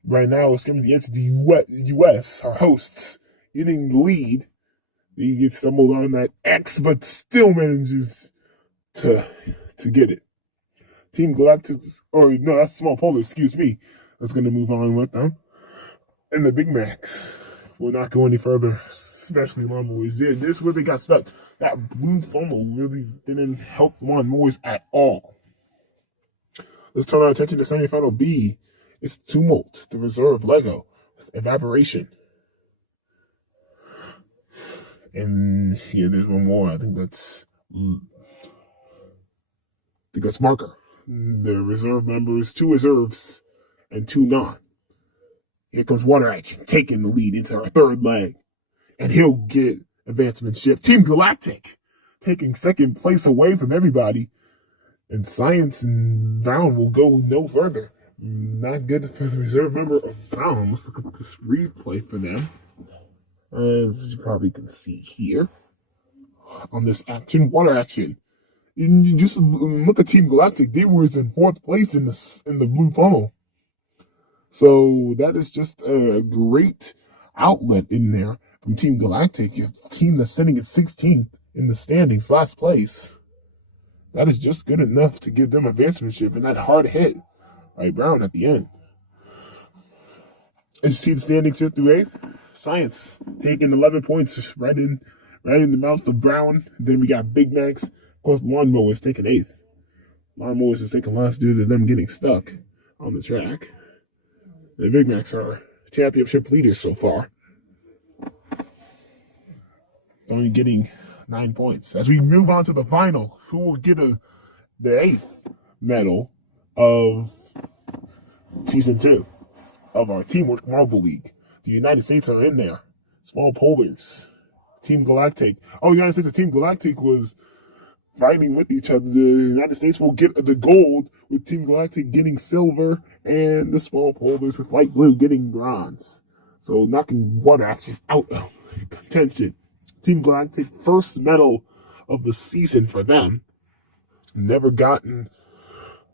Right now, it's coming against the U.S., our hosts, getting the lead. He gets stumbled on that X, but still manages to get it. Team Galactic, or no, that's Small Polar, excuse me. That's going to move on with them. And the Big Macs will not go any further, especially Lawnmowers. This is where they got stuck. That blue funnel really didn't help Lawnmowers at all. Let's turn our attention to semifinal B. It's Tumult, the reserve Lego, Evaporation. And here there's one more. I think that's Marker. The reserve members, 2 reserves and 2 non. Here comes Water Action, taking the lead into our 3rd leg. And he'll get advancementship. Team Galactic taking 2nd place away from everybody. And Science and Brown will go no further. Not good for the reserve member of Brown. Let's look at this replay for them. As you probably can see here. On this action, Water Action. You just look at Team Galactic. They were in 4th place in the blue funnel. So that is just a great outlet in there from Team Galactic, a team that's sitting at 16th in the standings, last place. That is just good enough to give them advancementship and that hard hit by Brown at the end. As you see the standings 5th through 8th, Science taking 11 points right in the mouth of Brown. Then we got Big Macs. Of course, Lawnmowers taking 8th. Lawnmowers is taking last due to them getting stuck on the track. The Big Macs are championship leaders so far. only getting 9 points. As we move on to the final, who will get the 8th medal of Season 2 of our Teamwork Marble League? The United States are in there. Small Polars. Team Galactic. Oh, the United States and Team Galactic was fighting with each other. The United States will get the gold, with Team Galactic getting silver, and the Small Polars with light blue getting bronze. So knocking Water Action out of contention. Team Galactic, first medal of the season for them. Never gotten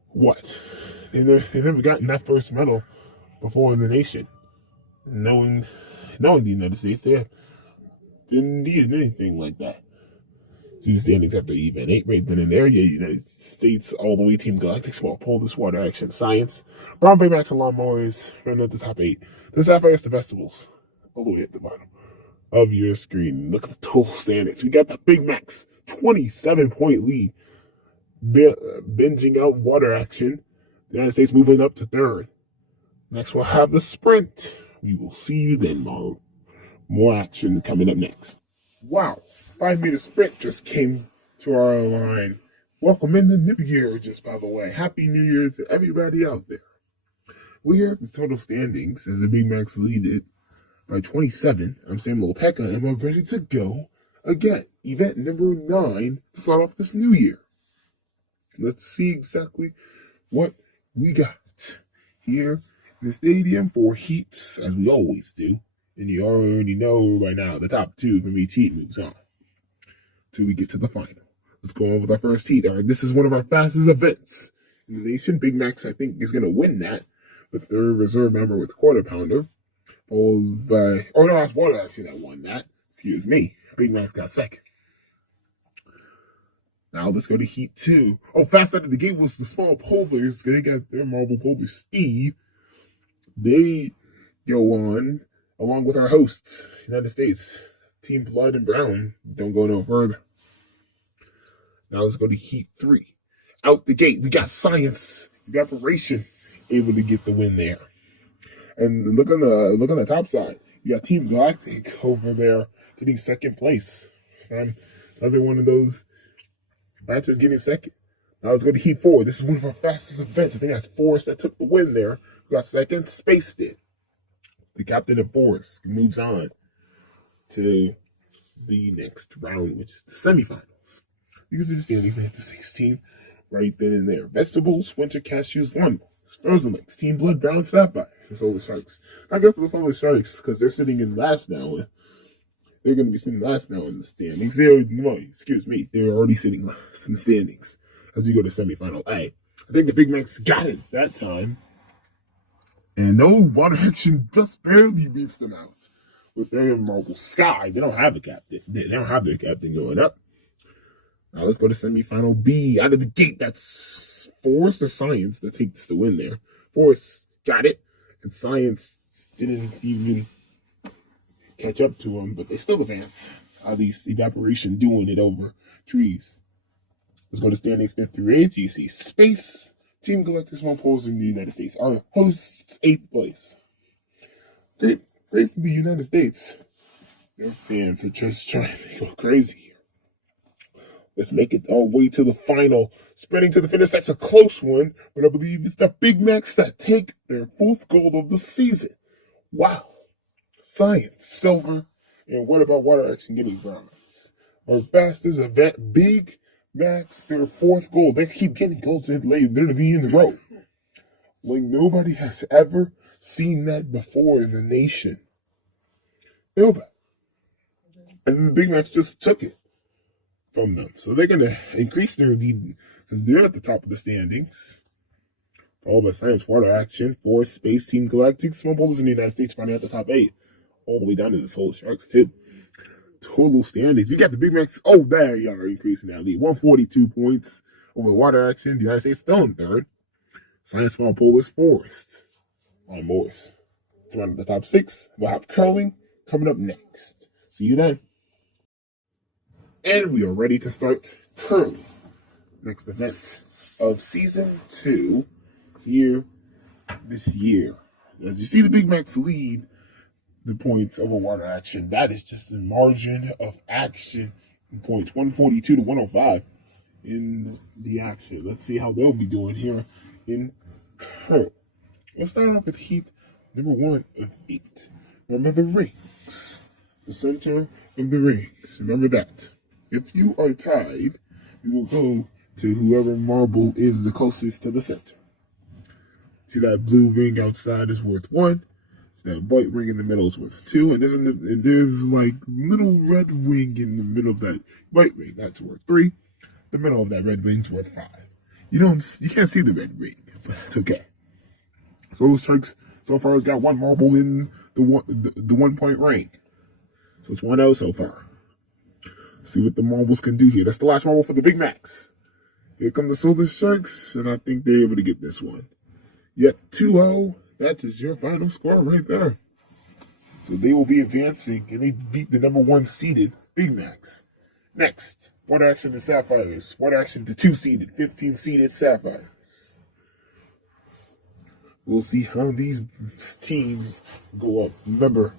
what? They've never gotten that first medal before in the nation. Knowing the United States, they didn't need anything like that. These standings after Event 8 right then and there. Yeah, United States all the way, Team Galactic, Small Polars, Water Action, Science, Brown Baymax and Lawnmowers running at the top 8. The Sapphires, the Festivals, all the way at the bottom of your screen. Look at the total standings. We got the Big Max, 27-point lead, binging out Water Action. The United States moving up to 3rd. Next, we'll have the Sprint. We will see you then, Mo. More action coming up next. Wow, 5-meter sprint just came to our line. Welcome in the new year, just by the way. Happy New Year to everybody out there. We have the total standings as the Big Macs lead it by 27. I'm Samuel Pekka, and we're ready to go again. Event number 9 to start off this new year. Let's see exactly what we got here in the stadium for heats, as we always do. And you already know by now the top 2 from each heat moves on till we get to the final. Let's go on with our first heat. This is one of our fastest events in the nation. Big Max, I think, is going to win that with their reserve member with Quarter Pounder. Followed by, oh no, it's Water Action that won that. Excuse me. Big Max got second. Now let's go to Heat 2. Oh, fast out of the gate was the Small Polars. They got their Marble Polar Steve. They go on along with our hosts, United States, Team Blood and Brown. Don't go no further. Now let's go to Heat 3. Out the gate, we got Science, Evaporation, able to get the win there. And look on the top side, you got Team Galactic over there getting second place. Another one of those matches getting second. Now let's go to Heat 4. This is one of our fastest events. I think that's Forrest that took the win there. We got second. Space did. The captain of Forrest moves on to the next round, which is the semifinals. These are the standings at the 16 right then and there. Vegetables, Winter Cashews, Lawnmowers, Frozen Lakes, Team Blood, Brown Sapphire, the Solar Sharks. I guess the Solar Sharks, because they're sitting in last now. They're going to be sitting last now in the standings. They're already sitting last in the standings as we go to semifinal A. I think the Big Macs got it that time. And no, Water Action just barely beats them out with their Marble Sky. They don't have a captain. They don't have their captain going up. Now let's go to semifinal B. Out of the gate, that's Forrest or Science that takes the win there. Forrest got it, and Science didn't even catch up to them, but they still advance. At least Evaporation doing it over trees. Let's go to standings 5th through 8th. You see Space, Team Galactic, Small Polars in the United States. Our hosts 8th place. Great for the United States. Their fans are just trying to go crazy here. Let's make it all the way to the final. Sprinting to the finish, that's a close one, but I believe it's the Big Macs that take their 4th gold of the season. Wow. Science, silver, and what about Water Action getting bronze? Our fastest event, Big Macs, their 4th gold. They keep getting golds in late. They're to be in the row. Like nobody has ever seen that before in the nation. Nobody. And the Big Macs just took it from them. So they're going to increase their lead because they're at the top of the standings. All by Science, Water Action, Forest, Space, Team Galactic, Small Polars in the United States finally at the top 8. All the way down to the Solar Sharks, too. Total standings. You got the Big Macs. Oh, there you are, increasing that lead. 142 points over Water Action. The United States still in 3rd. Science, Small Polars, Forest on Morris. To round the top 6, we'll have curling coming up next. See you then. And we are ready to start curling. Next event of season 2 here this year. As you see the Big Macs lead the points of a water action. That is just the margin of action in points, 142 to 105 in the action. Let's see how they'll be doing here in curl. Let's start off with heat number 1 of 8. Remember the rings, the center of the rings. Remember that. If you are tied, we will go to whoever marble is the closest to the center. See that blue ring outside is worth 1. See that white ring in the middle is worth 2. And there's like little red ring in the middle of that white ring. That's worth 3. The middle of that red ring's worth 5. You can't see the red ring, but it's okay. So those Turks so far has got 1 marble in the 1 point ring. So it's 1-0 so far. See what the marbles can do here. That's the last marble for the Big Macs. Here come the Silver Sharks, and I think they're able to get this one. Yep, 2-0. That is your final score right there. So they will be advancing, and they beat the number 1 seeded Big Macs. Next, water action to Sapphires. Water action to 2 seeded, 15 seeded Sapphires. We'll see how these teams go up. Remember,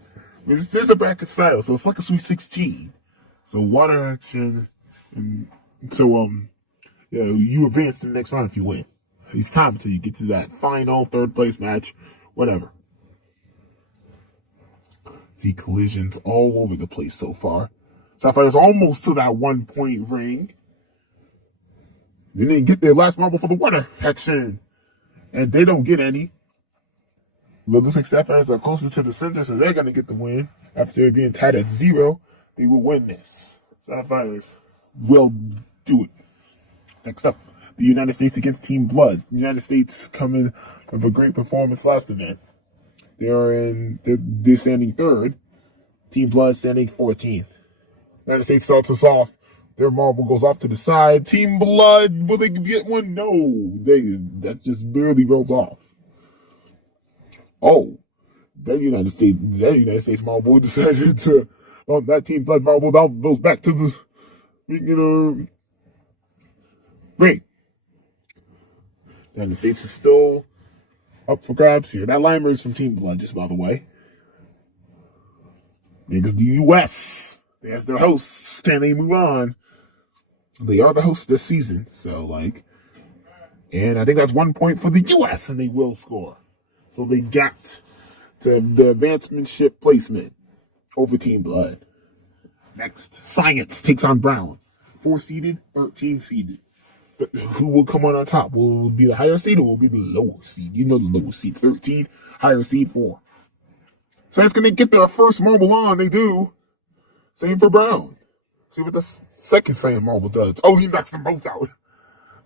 there's a bracket style, so it's like a Sweet 16. So water action, and so you advance to the next round if you win. It's time until you get to that final 3rd place match, whatever. See collisions all over the place so far. Sapphire's almost to that 1 point ring. They didn't get their last marble for the water action, and they don't get any. But it looks like Sapphires are closer to the center, so they're going to get the win. After being tied at 0, they will win this. Sapphires will do it. Next up, the United States against Team Blood. The United States coming of a great performance last event. They're standing 3rd. Team Blood standing 14th. United States starts us off. Their marble goes off to the side. Team Blood, will they get one? No. That just barely rolls off. Oh, that United States marble decided to, that Team Blood marble goes back to the, ring. The United States is still up for grabs here. That Limer is from Team Blood, just by the way. Because the U.S., as their hosts, can they move on? They are the hosts this season, and I think that's 1 point for the U.S., and they will score. So they got to the advancementship placement over Team Blood. Next, Science takes on Brown. 4 seeded, 13 seeded. Who will come on top? Will it be the higher seed or will it be the lower seed? You know the lower seed, 13, higher seed, 4. Science can they get their first marble on? They do. Same for Brown. See what the second Saiyan marble does. Oh, he knocks them both out.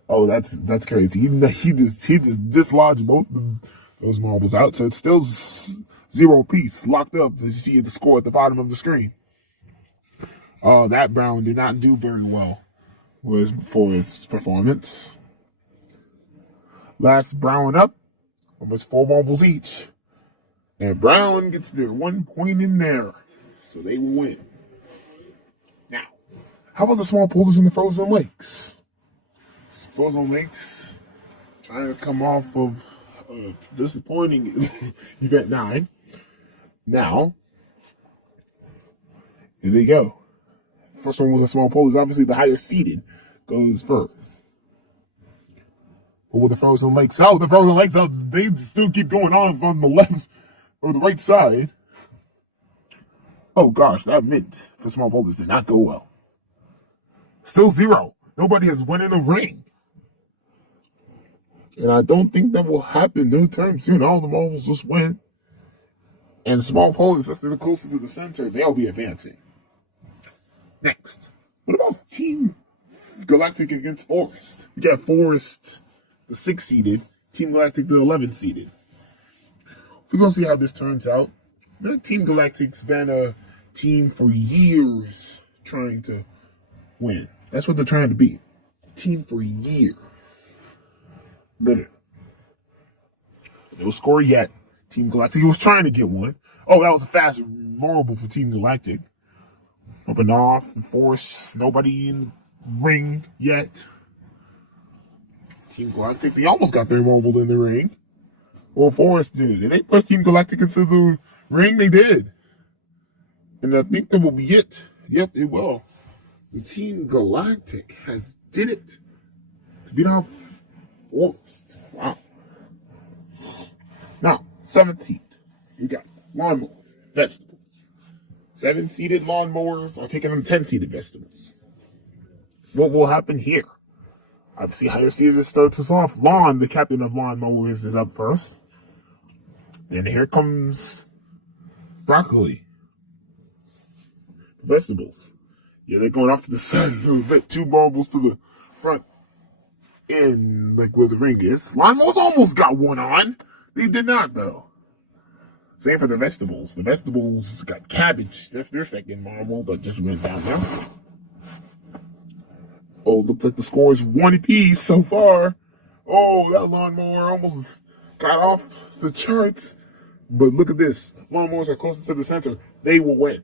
Oh, that's crazy. He just dislodged both those marbles out, so it's still 0 piece locked up. As you see the score at the bottom of the screen. That Brown did not do very well for his performance. Last Brown up, almost 4 marbles each, and Brown gets their 1 point in there, so they will win. Now, how about the small polders in the frozen lakes? Frozen lakes trying to come off of disappointing event 9. Now, here they go. First one was a small polders. Obviously, the higher seeded goes first. But with the frozen lakes, they still keep going on the left or the right side. Oh gosh, that mint for small polders did not go well. Still 0. Nobody has won in the ring. And I don't think that will happen no time soon. All the marbles just went. And small polders, since they're closer to the center, they'll be advancing. Next, what about Team Galactic against Forest? We got Forest, the 6 seeded, Team Galactic, the 11 seeded. We're going to see how this turns out. Team Galactic's been a team for years trying to win. That's what they're trying to be. Team for years. Literally. No score yet. Team Galactic was trying to get one. Oh, that was a fast marble for Team Galactic. Up and off, and Force, nobody in the ring yet. Team Galactic, they almost got their marble in the ring. Well, Force did. And they pushed Team Galactic into the ring, they did. And I think that will be it. Yep, it will. The Team Galactic has did it to beat out Forest. Wow. Now, 7th heat. You got lawnmowers, vegetables. 7-seeded lawnmowers are taking on 10-seeded vegetables. What will happen here? Obviously, higher seeded starts us off. Lawn, the captain of lawnmowers, is up first. Then here comes broccoli. Vegetables. Yeah, they're going off to the side a little bit. 2 marbles to the front end, like where the ring is. Lawnmowers almost got one on. They did not, though. Same for the vegetables. The vegetables got cabbage. That's their second marble, but just went down there. Oh, looks like the score is 1 apiece so far. Oh, that lawnmower almost got off the charts. But look at this. Lawnmowers are closer to the center. They will win.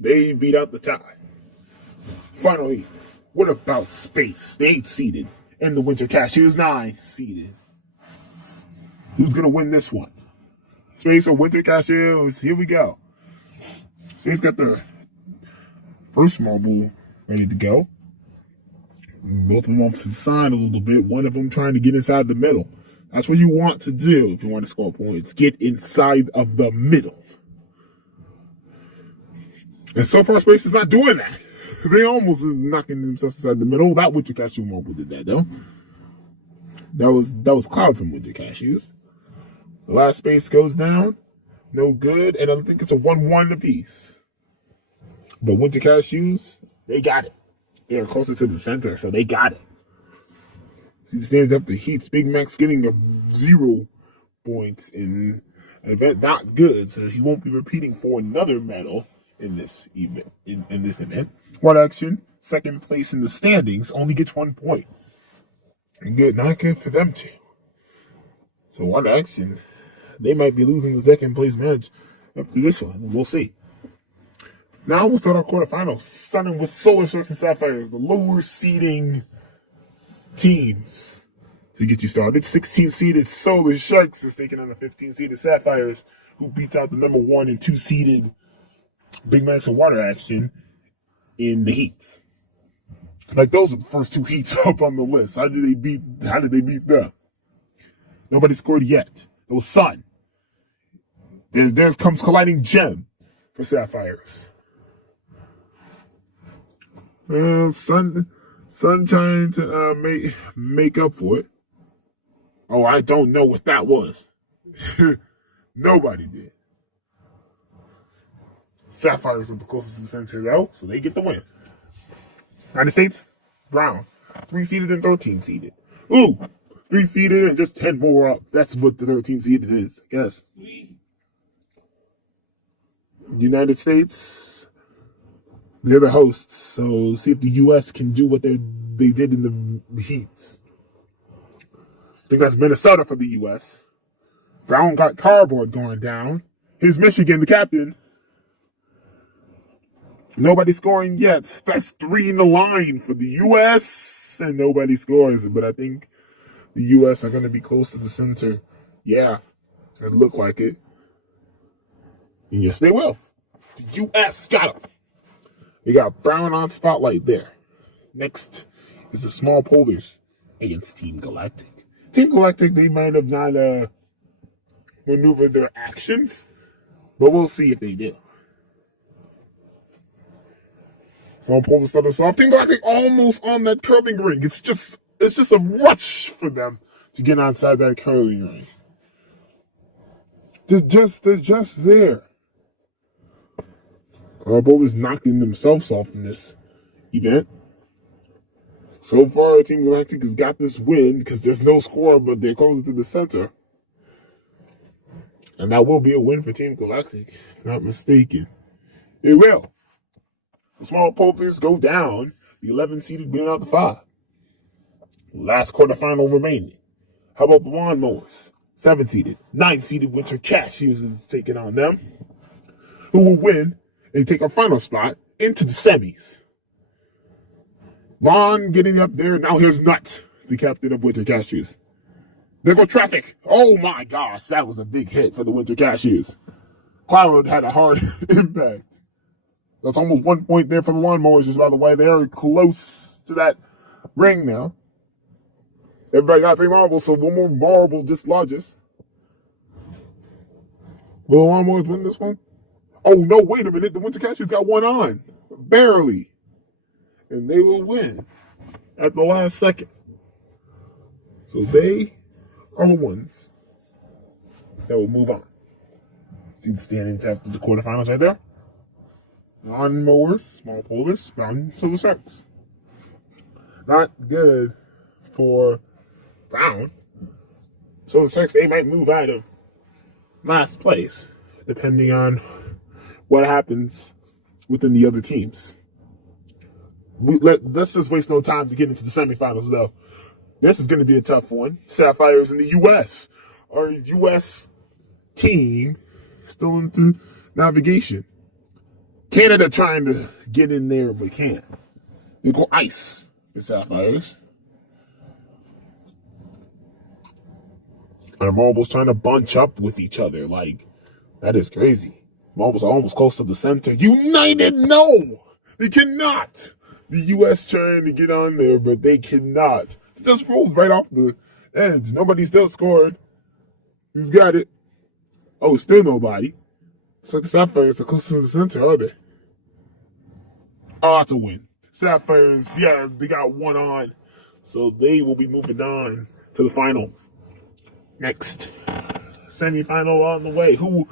They beat out the tie. Finally, what about Space? They 8-seeded. And the Winter Cashews 9-seeded. Who's going to win this one? Space or Winter Cashews? Here we go. Space got the first marble ready to go. Both of them off to the side a little bit. One of them trying to get inside the middle. That's what you want to do if you want to score points. Get inside of the middle. And so far, Space is not doing that. They almost knocking themselves inside the middle. That Winter Cashew marble did that, though. That was Cloud from Winter Cashews. The last Space goes down. No good. And I think it's a 1-1 apiece. But Winter Cashews, they got it. They're closer to the center, so they got it. See the stands up to Heats. Big Mac's getting a 0 points in an event. Not good, so he won't be repeating for another medal in this event. In this event. One action, second place in the standings, only gets 1 point. And good, not good for them too. So one action, they might be losing the second place match after this one. We'll see. Now we'll start our quarterfinals, starting with Solar Sharks and Sapphires, the lower seeding teams. To get you started, 16-seeded Solar Sharks is taking on the 15-seeded Sapphires, who beat out the number 1 and 2-seeded Big Macs and Water Action in the heats. Like, those are the first 2 heats up on the list. How did they beat them? Nobody scored yet. It was Sun. There comes Colliding Gem for Sapphires. Sun trying to make up for it. Oh, I don't know what that was. Nobody did. Sapphires are the closest to the center though, so they get the win. United States, Brown, 3-seeded and 13-seeded. Ooh, 3-seeded and just 10 more up. That's what the 13-seeded is, I guess. United States, they're the hosts, so see if the U.S. can do what they did in the heats. I think that's Minnesota for the U.S. Brown got cardboard going down. Here's Michigan, the captain. Nobody scoring yet. That's 3 in the line for the U.S. and nobody scores. But I think the U.S. are going to be close to the center. Yeah, it look like it. And yes, they will. The U.S. got them. They got Brown on spotlight there. Next is the small polders against Team Galactic. Team Galactic, they might have not maneuvered their actions, but we'll see if they do. Small polders start us off. Team Galactic almost on that curling ring. It's just a rush for them to get outside that curling ring. They're just there. Boulders knocking themselves off in this event. So far, Team Galactic has got this win because there's no score, but they're closer to the center. And that will be a win for Team Galactic, if not mistaken. It will. The small polders go down. The 11-seeded being out the 5. Last quarterfinal remaining. How about the lawnmowers? 7-seeded, 9-seeded Winter Cashews is taking on them. Who will win and take our final spot into the semis. Vaughn getting up there. Now here's Nut, the captain of Winter Cashews. There go Traffic. Oh my gosh, that was a big hit for the Winter Cashews. Cloud had a hard impact. That's almost 1 point there for the Lawnmowers, just by the way. They're close to that ring now. Everybody got 3 marbles, so 1 more marble dislodges. Will the Lawnmowers win this one? Oh, no, wait a minute. The Winter Cashews got 1 on. Barely. And they will win at the last second. So they are the ones that will move on. See the standings after the quarterfinals right there? Lawnmowers, small polders, bound to the Sharks. Not good for Brown. So the Sharks, they might move out of last place, depending on what happens within the other teams. Let's just waste no time to get into the semifinals, though. This is going to be a tough one. Sapphires in the U.S. Our U.S. team still into navigation. Canada trying to get in there, but can't. They go ice, the Sapphires. And the Marbles trying to bunch up with each other. Like, that is crazy. Marbles are almost close to the center. United, no! They cannot. The U.S. trying to get on there, but they cannot. They just rolled right off the edge. Nobody still scored. Who's got it? Oh, still nobody. It's like the Sapphires are close to the center, are they? Oh, that's a win. Sapphires, yeah, they got 1 on. So they will be moving on to the final. Next semifinal on the way. Who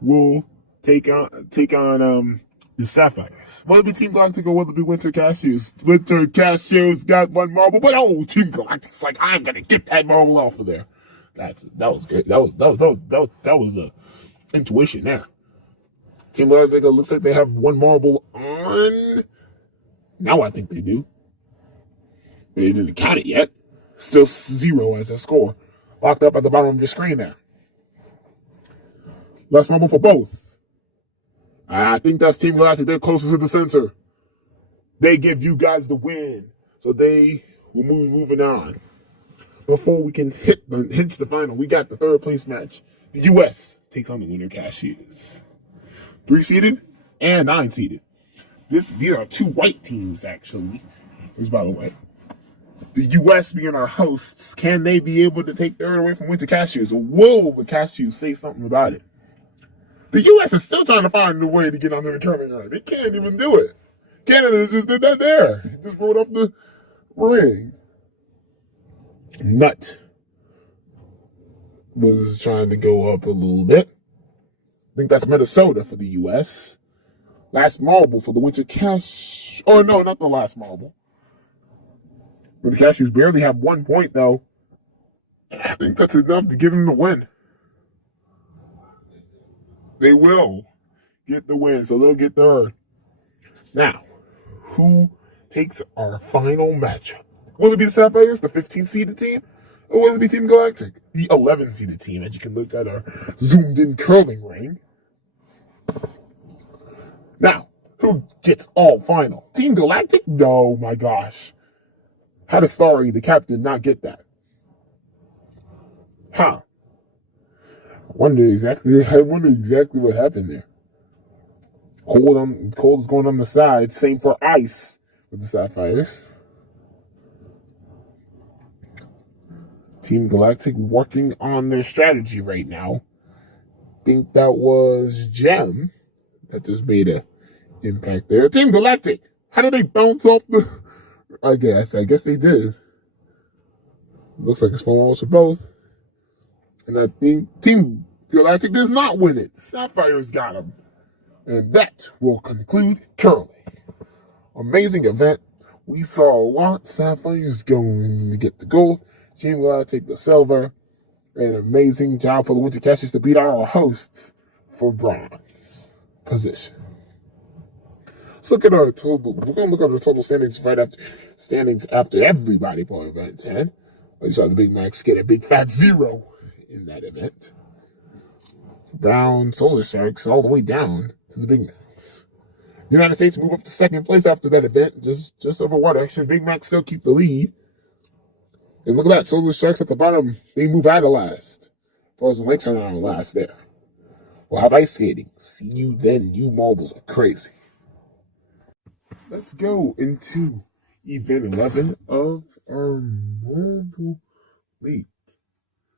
will take on the Sapphires? Will it be Team Galactic or will it be Winter Cashews? Winter Cashews got 1 marble, but Team Galactic's like, I'm gonna get that marble off of there. That was great. That was a intuition there. Team Galactic looks like they have 1 marble on. Now I think they do. They didn't count it yet. Still 0 as a score. Locked up at the bottom of your screen there. Last marble for both. I think that's Team Galactic. They're closer to the center. They give you guys the win. So they will moving on. Before we can hinge the final, we got the 3rd place match. The U.S. takes on the Winter Cashews. 3-seeded and 9-seeded. These are 2 white teams, actually. Which, by the way, the U.S. being our hosts, can they be able to take 3rd away from Winter Cashews? Or will the Cashews say something about it? The U.S. is still trying to find a way to get under the curling line. They can't even do it. Canada just did that there. Just rolled up the ring. Nut was trying to go up a little bit. I think that's Minnesota for the U.S. Last marble for the Winter Cash. Oh, no, not the last marble. But the Cashews barely have 1 point, though. I think that's enough to give them the win. They will get the win, so they'll get 3rd. Now, who takes our final matchup? Will it be the Sapphires, the 15-seeded team? Or will it be Team Galactic, the 11-seeded team, as you can look at our zoomed-in curling ring? Now, who gets all final? Team Galactic? Oh, my gosh. How does Starry, the captain, not get that? Huh. I wonder exactly what happened there. Cold is going on the side. Same for Ice with the Sapphires. Team Galactic working on their strategy right now. Think that was Gem that just made an impact there. Team Galactic, how did they bounce off the... I guess they did. Looks like it's almost for both. And I think Team Galactic does not win it. Sapphires got them. And that will conclude curling. Amazing event. We saw a lot. Sapphires going to get the gold. Team Galactic the silver. An amazing job for the Winter Cashews to beat our hosts for bronze position. Let's look at our total. We're going to look at our total standings after everybody for event 10. We saw the Big Macs get a big fat 0 in that event. Brown Solar Sharks all the way down to the Big Macs. United States move up to 2nd place after that event, just over what action. Big Macs still keep the lead. And look at that, Solar Sharks at the bottom, they move out of last. Frozen Lakes are now last there. We'll have ice skating. See you then, you marbles are crazy. let's go into event 11 of our Marble League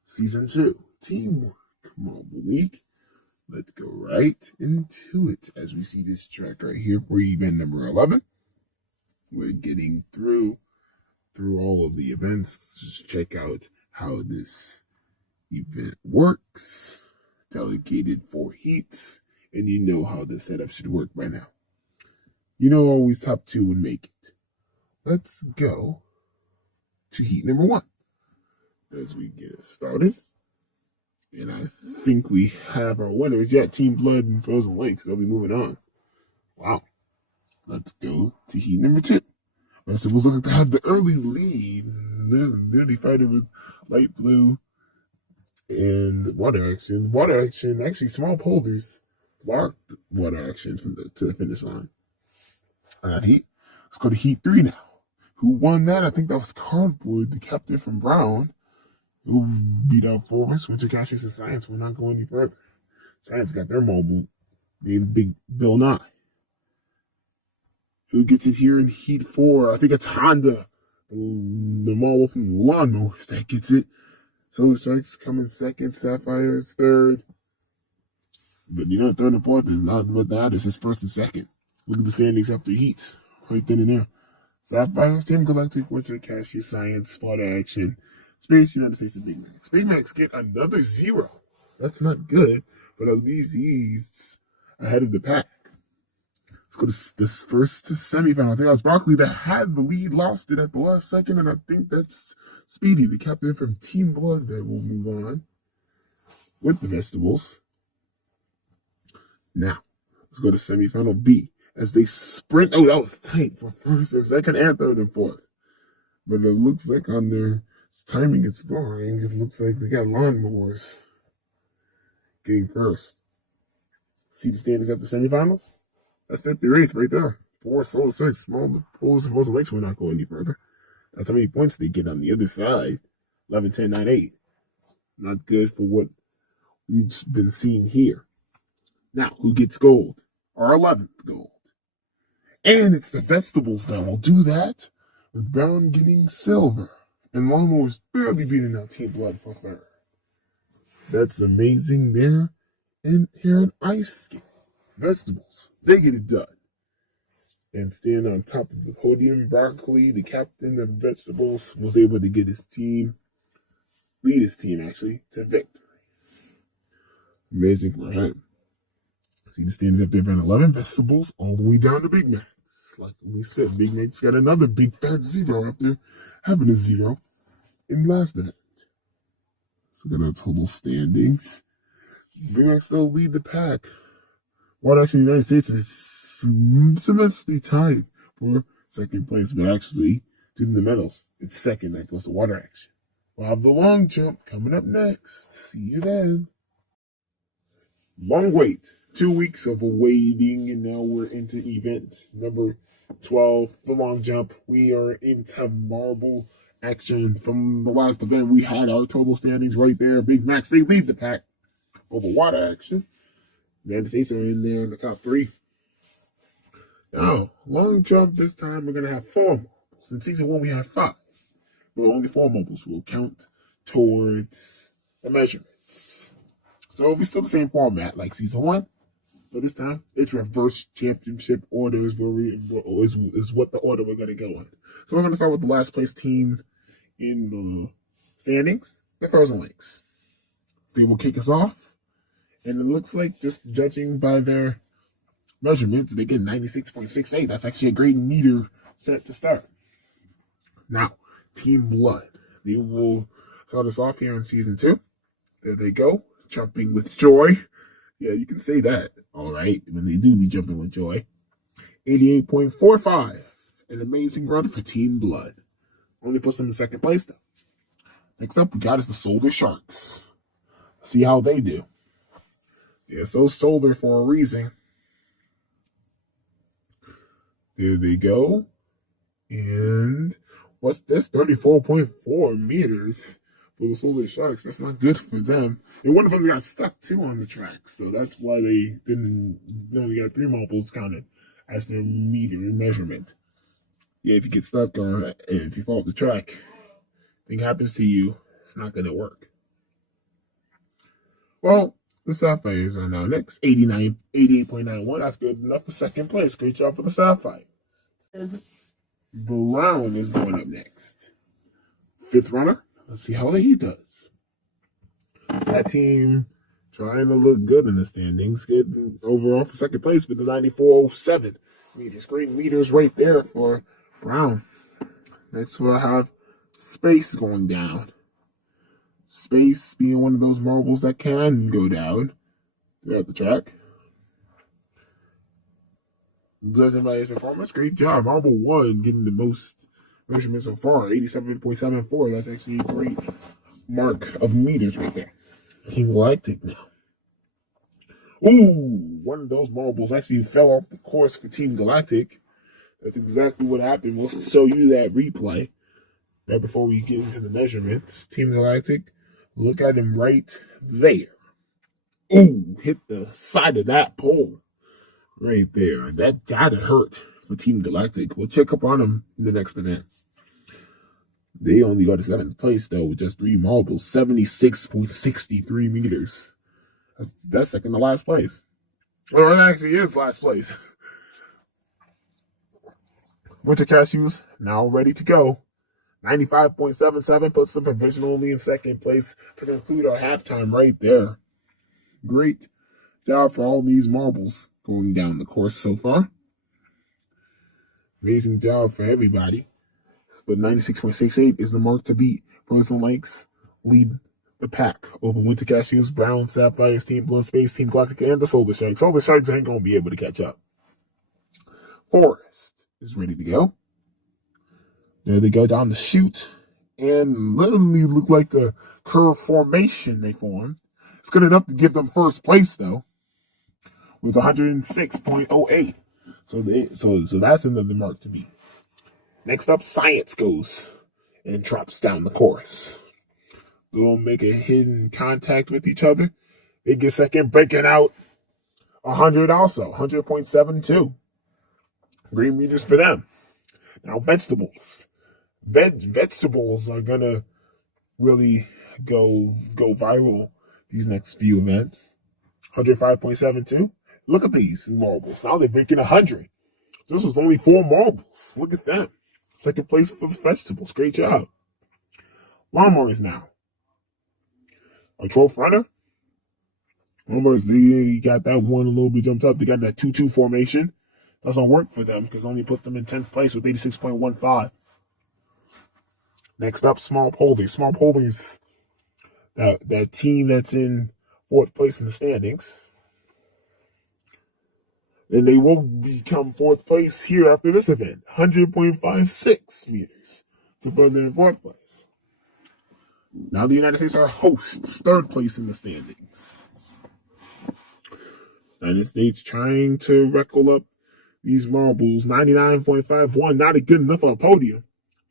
Season 2 Teamwork Marble League. Let's go right into it as we see this track right here for event number 11. We're getting through all of the events. Let's just check out how this event works. Delegated 4 heats, and you know how the setup should work by now. You know always top 2 would make it. Let's go to heat number 1 as we get started. And I think we have our winners. Yeah, Team Blood and Frozen Lakes. They'll be moving on. Wow. Let's go to heat number 2. Vegetables look like to have the early lead. They're fighting with light blue and water action. Water action, actually small boulders blocked water action to the finish line. Heat. Let's go to heat 3 now. Who won that? I think that was Cardboard, the captain from Brown, who beat out Forest. Winter Cashews and Science will not go any further. Science got their mobile named Big Bill Nye. Who gets it here in heat 4? I think it's Honda, the mobile from Lawnmowers that gets it. Solar Strikes come in second. Sapphire is third. But you know, third and fourth is not what matters. It's first and second. Look at the standings after heats. Right then and there. Sapphire, Team Galactic, Winter Cashew, Science, Water Action, Space, United States, and Big Macs. Big Macs get another 0. That's not good, but at least he's ahead of the pack. Let's go to this first semifinal. I think that was Broccoli that had the lead, lost it at the last second, and I think that's Speedy, the captain from Team Blood, that will move on with the vegetables. Now, let's go to semifinal B as they sprint. Oh, that was tight for first and second and third and fourth. But it looks like on their timing and scoring, it looks like they got Lawnmowers getting first. See the standings up the semifinals? That's 58th right there. 4 Solar 6. Small pools and Frozen Lakes will not go any further. That's how many points they get on the other side. 11, 10, 9, 8. Not good for what we've been seeing here. Now, who gets gold? Our 11th gold. And it's the vegetables that will do that, with Brown getting silver. And Lawnmowers barely beating out Team Blood for third. That's amazing there. And here in ice skate, vegetables, they get it done. And stand on top of the podium, Broccoli, the captain of vegetables, was able to get his team, lead his team actually, to victory. Amazing for him. See the standings up there for 11 vegetables, all the way down to Big Macs. Like we said, Big Macs got another big fat 0 after having a 0 in last event. So look at our total standings. Big Macs still lead the pack. What actually the United States is immensely tied for second place, but actually, due to the medals, it's second. That goes to Water Action. We'll have the long jump coming up next. See you then. Long wait. 2 weeks of waiting, and now we're into event number 12, the long jump. We are into Marble Action. From the last event, we had our total standings right there. Big Macs, they lead the pack over Water Action. The United States are in there in the top 3. Now, long jump this time, we're going to have 4 mobiles. In season 1, we had 5. But only 4 mobiles will count towards the measurements. So it'll be still the same format like season 1. But this time, it's reverse championship order is what the order we're going to go on. So we're going to start with the last place team in the standings, the Frozen Lakes. They will kick us off. And it looks like, just judging by their measurements, they get 96.68. That's actually a great meter set to start. Now, Team Blood. They will start us off here in season 2. There they go, jumping with joy. Yeah, you can say that, all right, when they do be jumping with joy. 88.45. An amazing run for Team Blood. Only puts them in second place, though. Next up, we got is the Solar Sharks. See how they do. Yeah, so solar for a reason. There they go. And what's this? 34.4 meters for the Solar Sharks. That's not good for them. And one of them got stuck too on the track, so that's why they didn't. They only got 3 mobiles counted as their meter measurement. Yeah, if you get stuck or if you fall off the track, thing happens to you, it's not going to work. Well, the Sapphires are now next. 88.91. That's good enough for second place. Great job for the Sapphires. Brown is going up next. Fifth runner. Let's see how he does. That team trying to look good in the standings. Getting overall for second place with the 94.07 meters. Great meters right there for Brown. Next we'll have Space going down. Space being one of those marbles that can go down throughout the track. Doesn't matter his performance. Great job. Marble 1 getting the most measurements so far. 87.74. That's actually a great mark of meters right there. Team Galactic now. Ooh, one of those marbles actually fell off the course for Team Galactic. That's exactly what happened. We'll show you that replay right before we get into the measurements. Team Galactic, look at him right there. Ooh, hit the side of that pole right there. That gotta hurt for Team Galactic. We'll check up on them in the next event. They only got to 7th place, though, with just 3 marbles. 76.63 meters. That's second to last place. Well, it actually is last place. Winter Cashews, now ready to go. 95.77 puts them provisionally in second place to conclude our halftime right there. Great job for all these marbles going down the course so far. Amazing job for everybody. But 96.68 is the mark to beat. Frozen Lakes lead the pack over Winter Cashews, Brown, Sapphires, Team Blue Space, Team Galactic, and the Solar Sharks. Solar Sharks ain't going to be able to catch up. Forest is ready to go. There they go down the chute, and literally look like a curve formation they formed. It's good enough to give them first place, though, with 106.08. So that's another mark to beat. Next up, Science goes and drops down the course. They'll make a hidden contact with each other. They get second, breaking out 100 also, 100.72. Green meters for them. Now, vegetables. Vegetables are going to really go viral these next few events. 105.72. Look at these marbles. Now they're breaking 100. This was only 4 marbles. Look at them. Second place for the vegetables. Great job. Lawnmowers now. A 12th runner. Lawnmowers, they got that one a little bit jumped up. They got that 2-2 formation. Doesn't work for them because only put them in 10th place with 86.15. Next up, Small Polders. Small Polders, that team that's in 4th place in the standings. And they will become 4th place here after this event. 100.56 meters to put them in 4th place. Now the United States are hosts, 3rd place in the standings. United States trying to wrestle up these marbles. 99.51, not a good enough for a podium.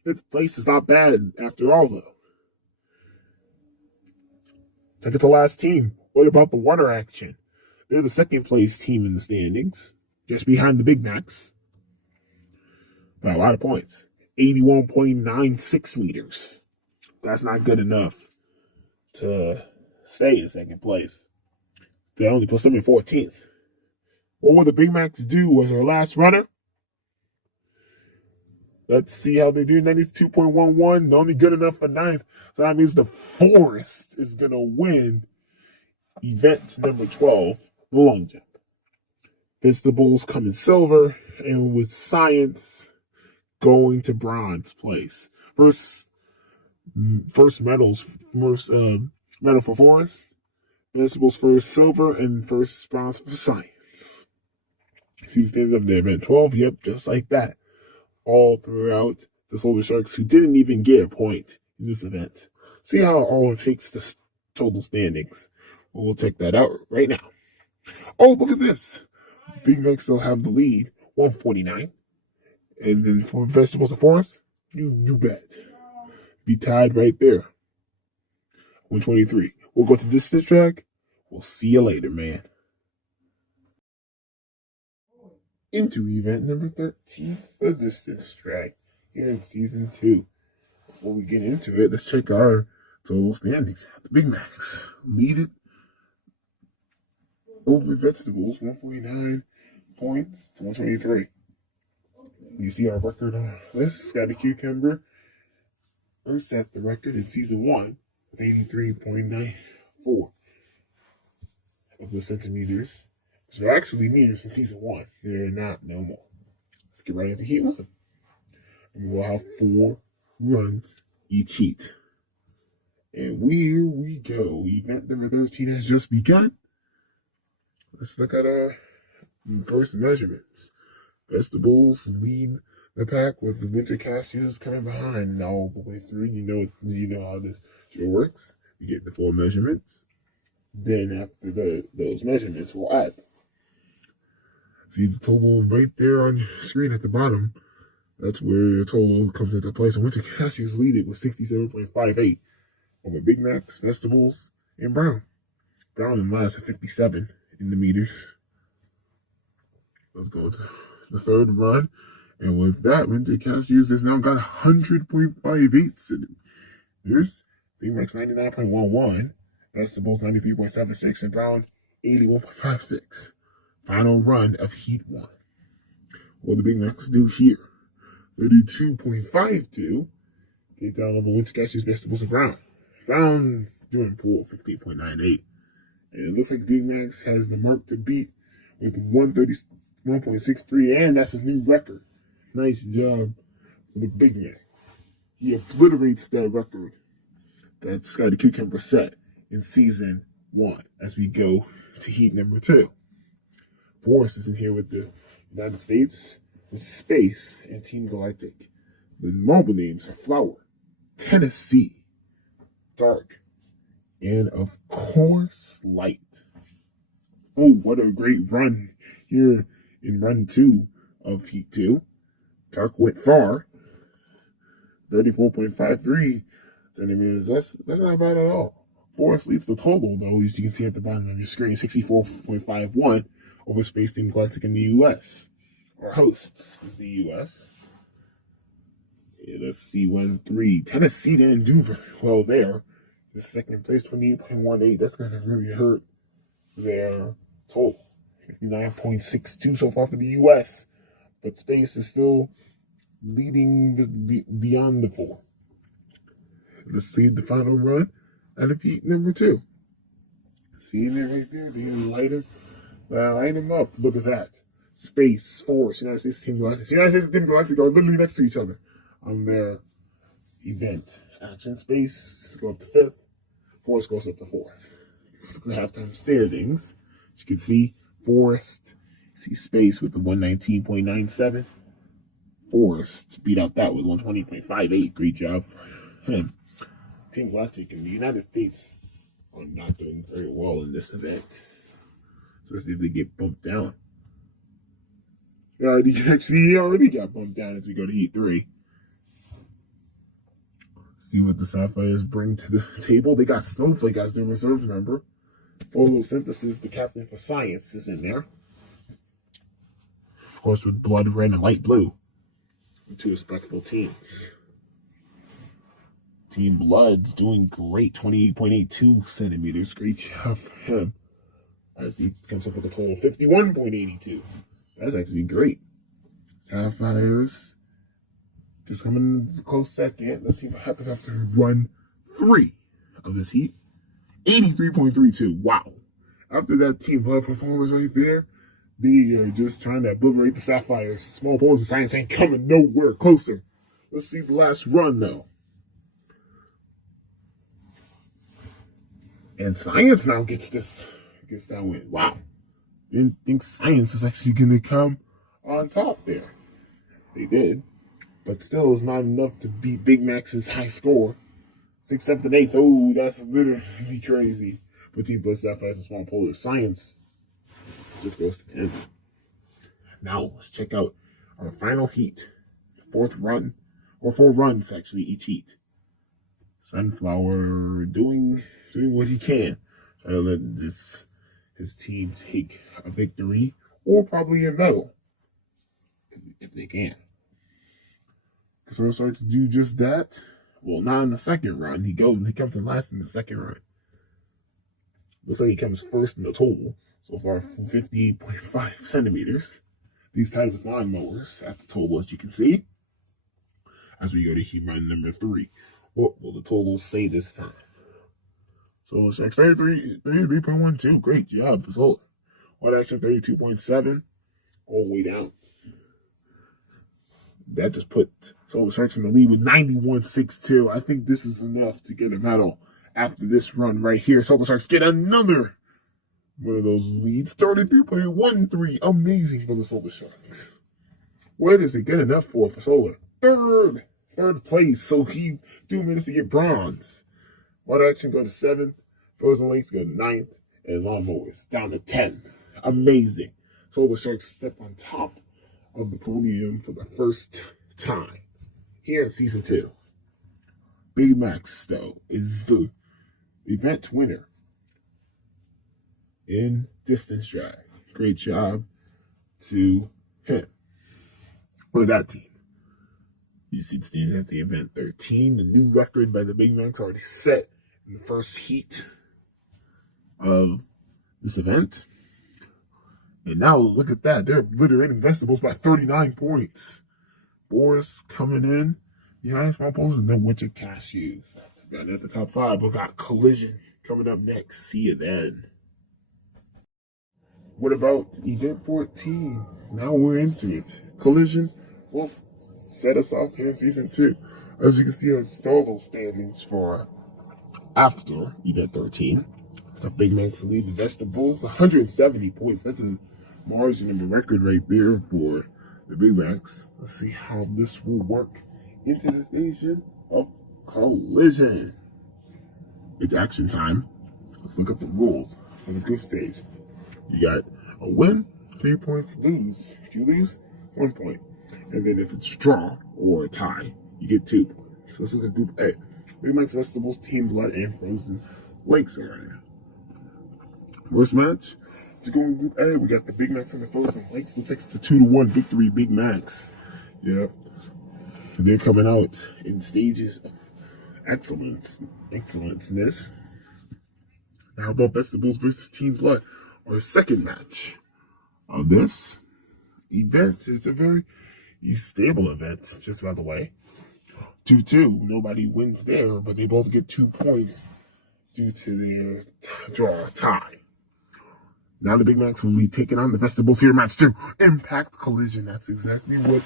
5th place is not bad after all, though. Second to last team. What about the water action? They're the 2nd place team in the standings, just behind the Big Macs. By a lot of points. 81.96 meters. That's not good enough to stay in 2nd place. They only put them in 14th. What will the Big Macs do as our last runner? Let's see how they do. 92.11, only good enough for 9th. So that means the Forest is going to win event number 12, the long jump. Vegetables come in silver, and with Science going to bronze place. First medal for Forest. Vegetables first silver, and first bronze for Science. She's the end of the event 12. Yep, just like that. All throughout the Solar Sharks, who didn't even get a point in this event. See how all it takes the total standings. Well, we'll check that out right now. Oh, look at this. Big Macs still have the lead, 149. And then for Vegetables and Forest, you bet. Be tied right there. 123. We'll go to distance track. We'll see you later, man. into event number 13 of this district here in season 2. Before we get into it, let's check our total standings. The Big Macs lead it over vegetables, 149 points to 123. You see our record on our list. Scotty Cucumber set the record in season 1 with 83.94 of the centimeters. So they're actually meters in season 1. They're not no more. Let's get right into heat 1. And we'll have 4 runs each heat. And here we go. Event number 13 has just begun. Let's look at our first measurements. Vegetables lead the pack with the winter cashews coming behind all the way through. You know how this show works. We get the 4 measurements. Then after those measurements, we'll add. See the total right there on your screen at the bottom. That's where your total comes into play. So winter cashews lead it with 67.58 over Big Macs, vegetables, and brown. Brown and last at 57 in the meters. Let's go to the third run. And with that, winter cashews has now got 100.58 centimeters. Big Macs 99.11. Vegetables 93.76. And brown 81.56. Final run of heat 1. What the Big Macs do here? 32.52. Get down on the winter cashews, vegetables, and brown. Brown's doing poor, 15.98. And it looks like Big Macs has the mark to beat with 131.63, and that's a new record. Nice job for the Big Macs. He obliterates that record that Scotty Cucumber set in season 1 as we go to heat number 2. Forrest is in here with the United States, with Space, and Team Galactic. The marble names are Flower, Tennessee, Dark, and of course, Light. Oh, what a great run here in run 2 of heat 2. Dark went far, 34.53 centimeters. That's not bad at all. Forrest leads the total, though, as you can see at the bottom of your screen, 64.51 over Space, Team Galactic in the U.S. Our hosts is the U.S. Let's see, 1-3. Tennessee didn't do very well there. The second place, 28.18. That's going to really hurt their total. 59.62 so far for the U.S. But Space is still leading beyond the 4. Let's see the final run out of heat number 2. Seeing it right there, they light them up. Look at that. Space, Force, United States Team Galactic. United States Team Galactic are literally next to each other on their event. Action Space go up to 5th. Force goes up to 4th. Look at halftime standings. As you can see, Forrest, see Space with the 119.97. Forrest beat out that with 120.58. Great job for him. Team Galactic and the United States are not doing very well in this event. So if they get bumped down. He already got bumped down as we go to heat 3. See what the Sapphires bring to the table. They got Snowflake as their reserve member. Photosynthesis, the captain for science, is in there. Of course, with blood red and light blue. 2 respectable teams. Team Blood's doing great. 28.82 centimeters. Great job for him. As he comes up with a total of 51.82. That's actually great. Sapphires just coming in close second. Let's see what happens after run 3 of this heat. 83.32. Wow. After that Team Blood performance right there, they are just trying to obliterate the Sapphires. Small Bones of Science ain't coming nowhere closer. Let's see the last run, though. And Science now gets that win. Wow. Didn't think Science was actually going to come on top there. They did. But still, it's not enough to beat Big Mac's high score. 6th, 7th, and 8th. Oh, that's literally crazy. But Team Blood, Sapphires, and Small Polar Science just goes to 10. Now, let's check out our final heat. 4th run. Or 4 runs, actually, each heat. Sunflower doing what he can. Let his team take a victory or probably a medal. if they can. Because Solar Sharks do just that. Well, not in the second run. He comes in last in the second run. Looks like he comes first in the total so far, 58.5 centimeters. These types of lawnmowers at the total, as you can see. As we go to heat run number 3. What will the totals say this time? So Sharks 33.12. Great job for Solar. What action 32.7. All the way down. That just put Solar Sharks in the lead with 91.62. I think this is enough to get a medal after this run right here. Solar Sharks get another one of those leads. 33.13. Amazing for the Solar Sharks. What is it good enough for Solar? Third place. So he 2 minutes to get bronze. Water Action go to 7th. Frozen Lakes go to 9th. And Lawnmowers down to 10. Amazing. Solar Sharks step on top of the podium for the first time here in season 2. Big Max, though, is the event winner in distance drag. Great job to him. Look at that team. You see standing at the event 13. The new record by the Big Macs already set in the first heat of this event. And now look at that. They're obliterating Vegetables by 39 points. Boris coming in behind Small Poles and then Winter Cashews. That's at the top 5. We got Collision coming up next. See you then. What about event 14? Now we're into it. Collision will set us off here in season 2. As you can see, our total standings for after event 13. So Big Macs lead the Vegetables 170 points. That's a margin of a record right there for the Big Macs. Let's see how this will work into the station of Collision. It's action time. Let's look at the rules for the group stage. You got a win, 3 points, lose. If you lose, 1 point. And then if it's a draw or a tie, you get 2 points. So let's look at Group A. Big Macs, Vegetables, Team Blood, and Frozen Lakes area. First match, to go in Group A, we got the Big Macs and the Frozen Lakes. Looks like it's a 2-1 victory, Big Macs. Yep. They're coming out in stages of excellenceness. Now, how about Vegetables versus Team Blood? Our second match of this event. It's a very stable event, just by the way. 2-2. Nobody wins there, but they both get 2 points due to their draw tie. Now the Big Macs will be taking on the Vegetables here, match 2. Impact Collision. That's exactly what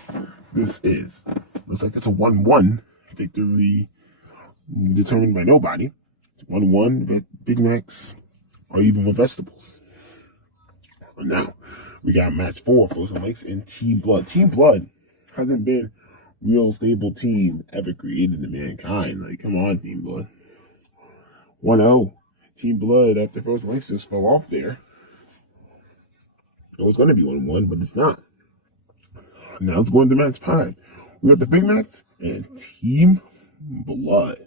this is. Looks like it's a 1-1 victory determined by nobody. 1-1, but Big Macs are even with Vegetables. Now, we got match 4, Frozen Lakes and Team Blood. Team Blood hasn't been real stable team ever created in mankind. Like, come on, Team Blood. 1-0. Team Blood, after Frozen Lakes just fell off there. It was going to be 1-1, but it's not. Now it's going to match 5. We got the Big Macs and Team Blood.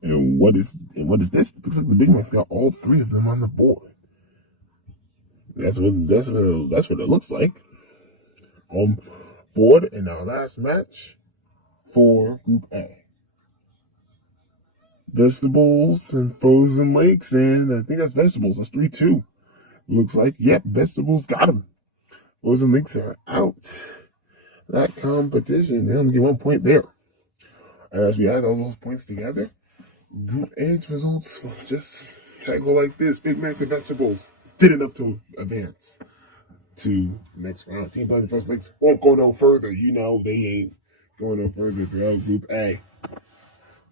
And what is this? It looks like the Big Macs got all 3 of them on the board. That's what it looks like. On board in our last match for Group A. Vegetables and Frozen Lakes, and I think that's Vegetables. That's 3-2. Looks like, yep, Vegetables got them. Frozen Lakes are out. That competition, they only get 1 point there. As we add all those points together, Group A's results will just go like this. Big Macs and Vegetables did enough to advance to the next round. Team Blood and Frozen Lakes won't go no further. You know, they ain't going no further throughout Group A.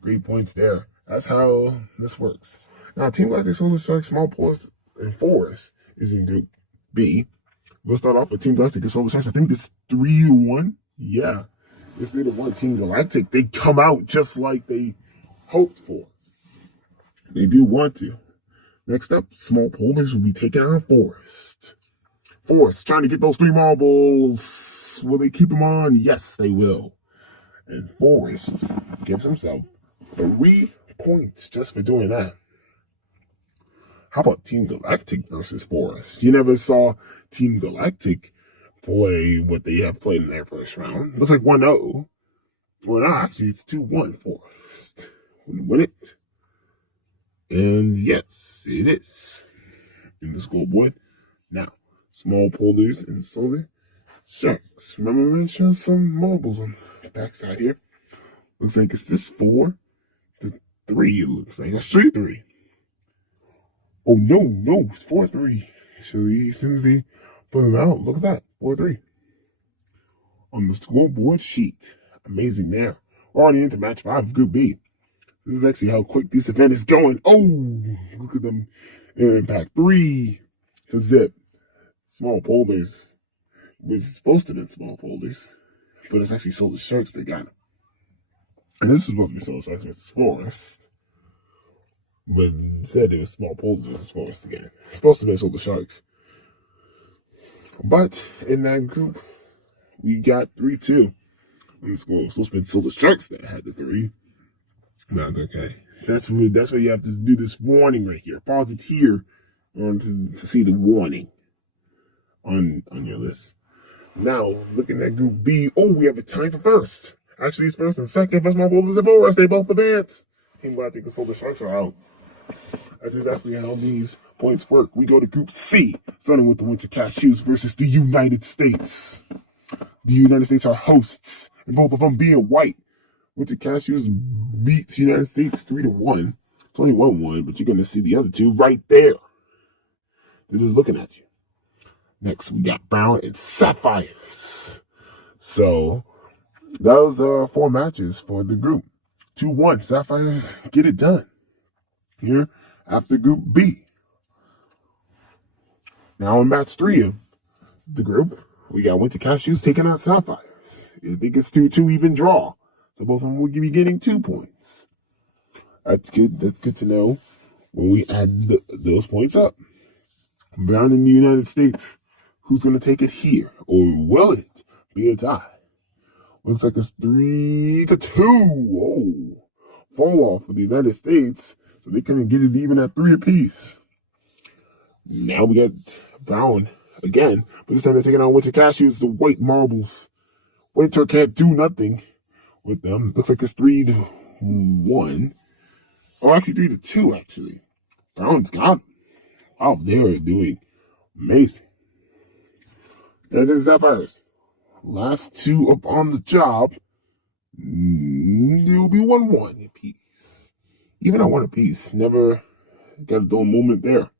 Great points there. That's how this works. Now, Team Galactic, Solar Sharks, Small Poles, and Forest is in Group B. We'll start off with Team Galactic and Solar Sharks. I think it's 3-1. Yeah, it's 3-1. Team Galactic, they come out just like they hoped for. They do want to. Next up, Small Polars will be taking on Forest. Forest trying to get those 3 marbles. Will they keep them on? Yes, they will. And Forest gives himself 3 points just for doing that. How about Team Galactic versus Forest? You never saw Team Galactic play what they have played in their first round. Looks like 1-0. Well, no, actually, it's 2-1 Forest. Win it. And yes, it is. In the scoreboard. Now, small polders and solar sharks. Remember, we show some marbles on the backside here. Looks like it's this 4-3. It looks like that's 3-3. Oh, no, it's 4-3. So as soon as they put them out, look at that, 4-3. On the scoreboard sheet. Amazing there. We're already into match 5 of Group B. This is actually how quick this event is going. Oh, look at them. Impact 3-0. Small polders. Was supposed to be small polders, but it's actually Solar Sharks that got them. And this is supposed to be Solar Sharks versus Forest. But instead, it was small polders versus Forest again. It's supposed to be Solar Sharks. But in that group, we got 3-2. And it's supposed to be Solar Sharks that had the 3. That's okay. That's why you have to do this warning right here. Pause it here in order to see the warning on your list. Now, looking at Group B, we have a tie for first. Actually, it's first and second. But small polders and Forest, they both advance. Team I think the Solar Sharks are out. That's exactly how these points work. We go to Group C, starting with the Winter Cashews versus the United States. The United States are hosts, and both of them being white. Winter Cashews beats United States 3-1. It's only 1-1, but you're going to see the other two right there. They're just looking at you. Next, we got Brown and Sapphires. So, those are 4 matches for the group. 2-1, Sapphires get it done. Here, after Group B. Now in match 3 of the group, we got Winter Cashews taking out Sapphires. I think it's 2-2 even draw. So both of them will be getting 2 points. That's good. That's good to know when we add those points up. Brown in the United States. Who's going to take it here? Or will it be a tie? Looks like it's 3-2. Whoa. Fall off for the United States. So they couldn't get it even at 3 apiece. Now we got Brown again. But this time they're taking on Winter Cashews, the white marbles. Winter can't do nothing with them. Looks like it's 3-1. Or actually 3-2, actually. Brown's got them. Wow, they're doing amazing. That is Sapphires. Last 2 up on the job. It'll be 1-1 apiece. Even at 1 apiece. Never got a dull moment there.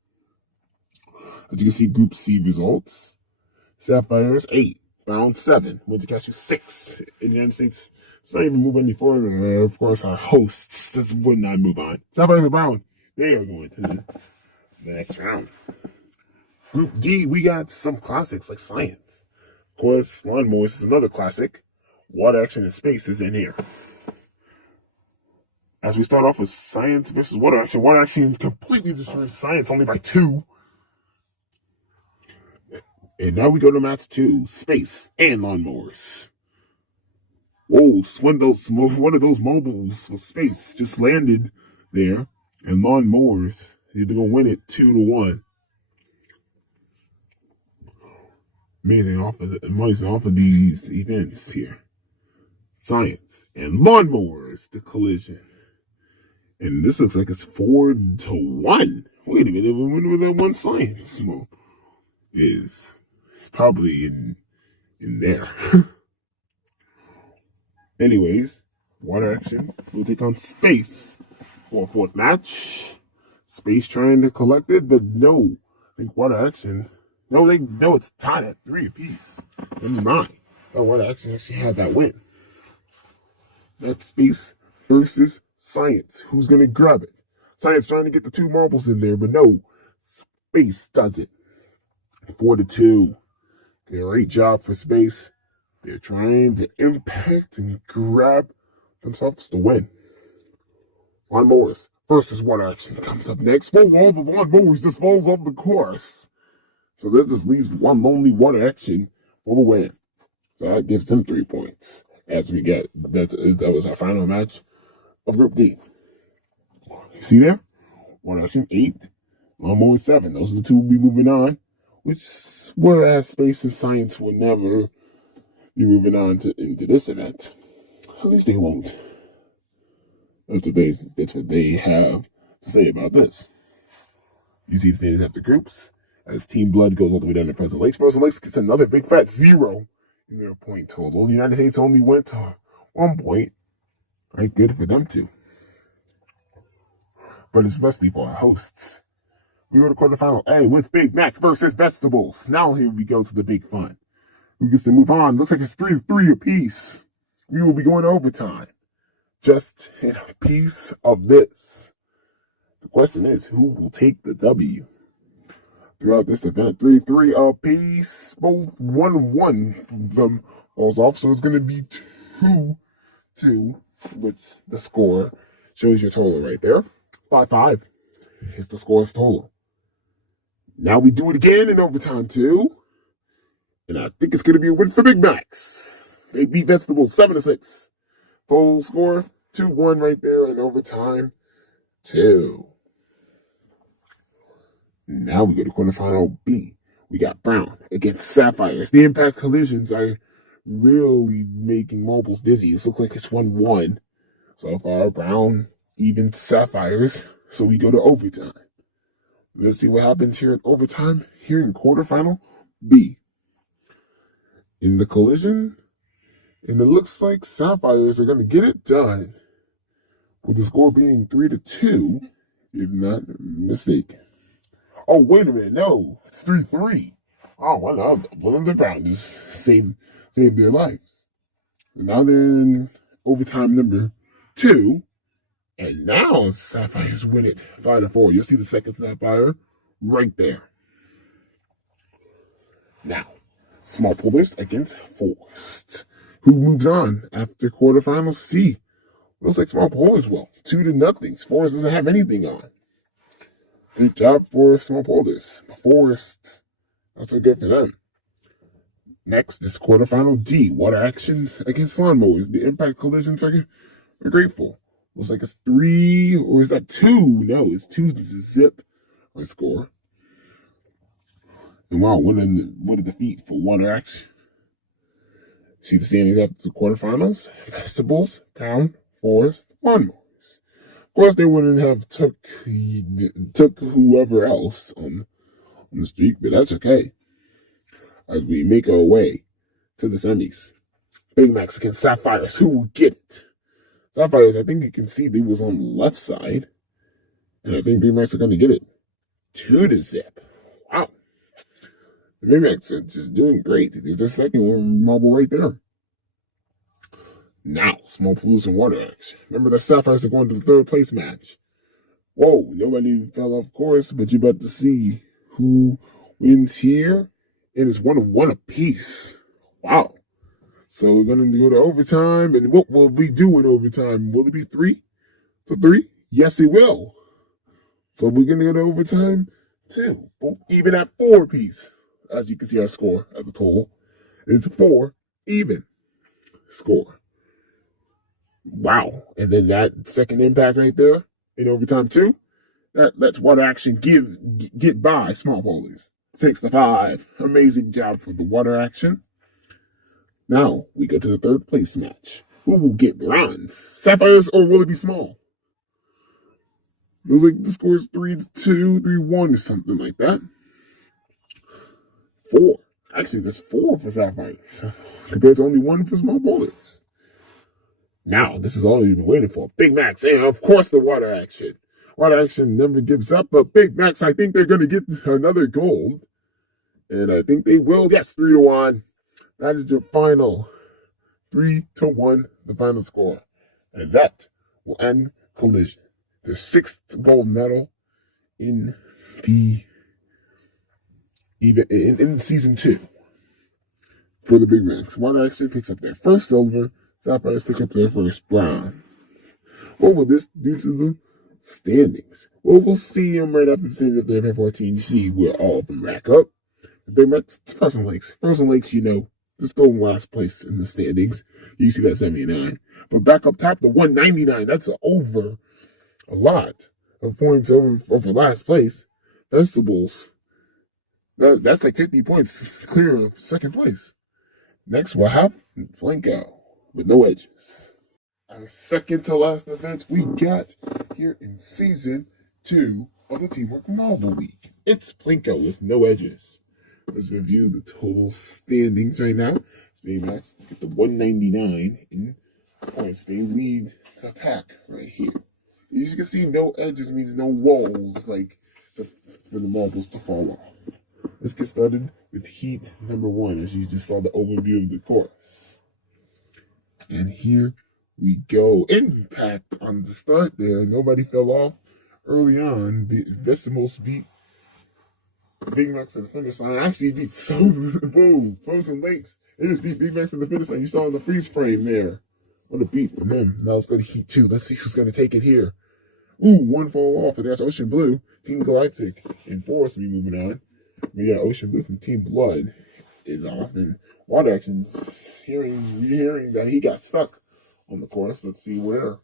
As you can see, Group C results. Sapphires 8. Brown 7. Winter Cashews 6. In the United States, it's not even moving any further. Of course, our hosts would not move on. Sapphires and Brown, they are going to the next round. Group D, we got some classics like Science. Of course, Lawnmowers is another classic. Water Action and Space is in here. As we start off with Science versus Water Action completely destroys Science only by 2. And now we go to match 2, Space and Lawnmowers. Whoa, one of those mobiles with Space just landed there. And Lawnmowers, they're going to win it 2-1. Amazing off of these events here. Science and Lawnmowers, the collision. And this looks like it's 4-1. Wait a minute, when was that one Science move? It's probably in there. Anyways, Water Action will take on Space for a 4th match. Space trying to collect it, but no. I think Water Action. No, it's tied at 3 apiece. Never mind. Water Action actually had that win. That's Space versus Science. Who's gonna grab it? Science trying to get the 2 marbles in there, but no. Space does it. 4-2. Great job for Space. They're trying to impact and grab themselves the win. Lawnmowers versus Water Action comes up next. All the Lawnmowers just falls off the course. So that just leaves one lonely Water Action for the win. So that gives them 3 points. As we get, that was our final match of Group D. You see there? Water Action 8, Lawnmowers 7. Those are the 2 we'll be moving on. whereas space and science will never be moving on into this event. At least they won't. That's what they have to say about this. You see the standings after groups. As Team Blood goes all the way down to Frozen Lakes. Frozen Lakes gets another big fat 0 in their point total. The United States only went to 1 point. Right, good for them too. But especially for our hosts. We go to quarterfinal A with Big Macs versus Vegetables. Now here we go to the big fun. Who gets to move on? Looks like it's 3-3 apiece. We will be going to overtime. Just in a piece of this. The question is, who will take the W? Throughout this event, 3-3 apiece. Both 1-1 of them falls off. So it's going to be 2-2 with the score. Shows your total right there. 5-5 is the score's total. Now we do it again in overtime too. And I think it's going to be a win for Big Macs. They beat Vegetables 7-6. Total score 2-1 right there in overtime 2. Now we go to quarterfinal B. We got Brown against Sapphires. The impact collisions are really making mobiles dizzy. This looks like it's 1-1. So far, Brown even Sapphires. So we go to overtime. Let's see what happens here in overtime, here in quarterfinal B. In the collision, and it looks like Sapphires are going to get it done, with the score being 3-2, if not mistaken. Oh, wait a minute, no, it's 3-3. Oh, well, now the Brown just saved their lives. And now they're in overtime number 2. And now Sapphires win it 5-4. You'll see the second Sapphire right there. Now, Small Pullers against Forest. Who moves on after quarterfinal C? Looks like Small Pullers will. 2-0. Forest doesn't have anything on. Good job for Small Pullers. Forest, not so good for them. Next is quarterfinal D. Water Action against Lawnmowers. The impact collisions are grateful. Looks like it's 3, or is that 2? No, it's 2-zip or score. And wow, what a defeat for Water Action. See the standings after the quarterfinals. Vegetables, Pound, Forest, Lawnmowers. Of course, they wouldn't have took whoever else on the streak, but that's okay. As we make our way to the semis. Big Macs against Sapphires. Who will get it? Sapphires, I think you can see they was on the left side. And I think Big Macs are going to get it. 2-0. Wow. The Big Macs are just doing great. They're the second one marble right there. Now, Small Pullers and Water Action. Remember the Sapphires are going to the third place match. Whoa, nobody fell off course, but you're about to see who wins here. And it's 1-1 apiece. Wow. So we're going to go to overtime. And what will we do in overtime? Will it be 3-3? Yes, it will. So we're going to go to overtime too. Both even at 4 apiece. As you can see our score at the total. It's 4 even score. Wow. And then that second impact right there in overtime too. That lets Water Action get by Small Pullers. 6-5. Amazing job for the Water Action. Now, we go to the third place match. Who will get bronze? Sapphires or will it be Small? It looks like the score is 3-2, 3-1 or something like that. 4. Actually, that's 4 for Sapphires. Compared to only 1 for Small Pullers. Now, this is all you've been waiting for. Big Macs and, of course, the Water Action. Water Action never gives up, but Big Macs, I think they're going to get another gold. And I think they will. Yes, 3-1. That is your final 3-1, the final score. And that will end collision. The 6th gold medal in season 2 for the Big Macs. Water Action picks up their first silver. Sapphires pick up their first bronze. What will this do to the standings? Well, we'll see them right after the standings of the FF14 to see where all of them rack up. The Big Macs, Frozen Lakes. Frozen Lakes, you know, they're still in last place in the standings. You see that 79. But back up top, the 199. That's over a lot of points over last place. Vegetables, That's like 50 points clear of second place. Next, we'll have Plinko with no edges. Our second to last event we got here in season 2 of the Teamwork Marble League. It's Plinko with no edges. Let's review the total standings right now. Baymax get the 199 in points. They lead the pack right here. As you can see, no edges means no walls, like for the marbles to fall off. Let's get started with heat number 1, as you just saw the overview of the course. And here we go. Impact on the start there. Nobody fell off early on. The Vegetables beat Big Max at the finish line. Actually beat Frozen Lakes. They just beat Big Max at the finish line. You saw in the freeze frame there. What a beat from them. Now let's go to heat 2. Let's see who's going to take it here. Ooh, one fall off, and that's Ocean Blue. Team Galactic and Forest will be moving on. We got Ocean Blue from Team Blood is off, and Water Action hearing that he got stuck on the course. Let's see where.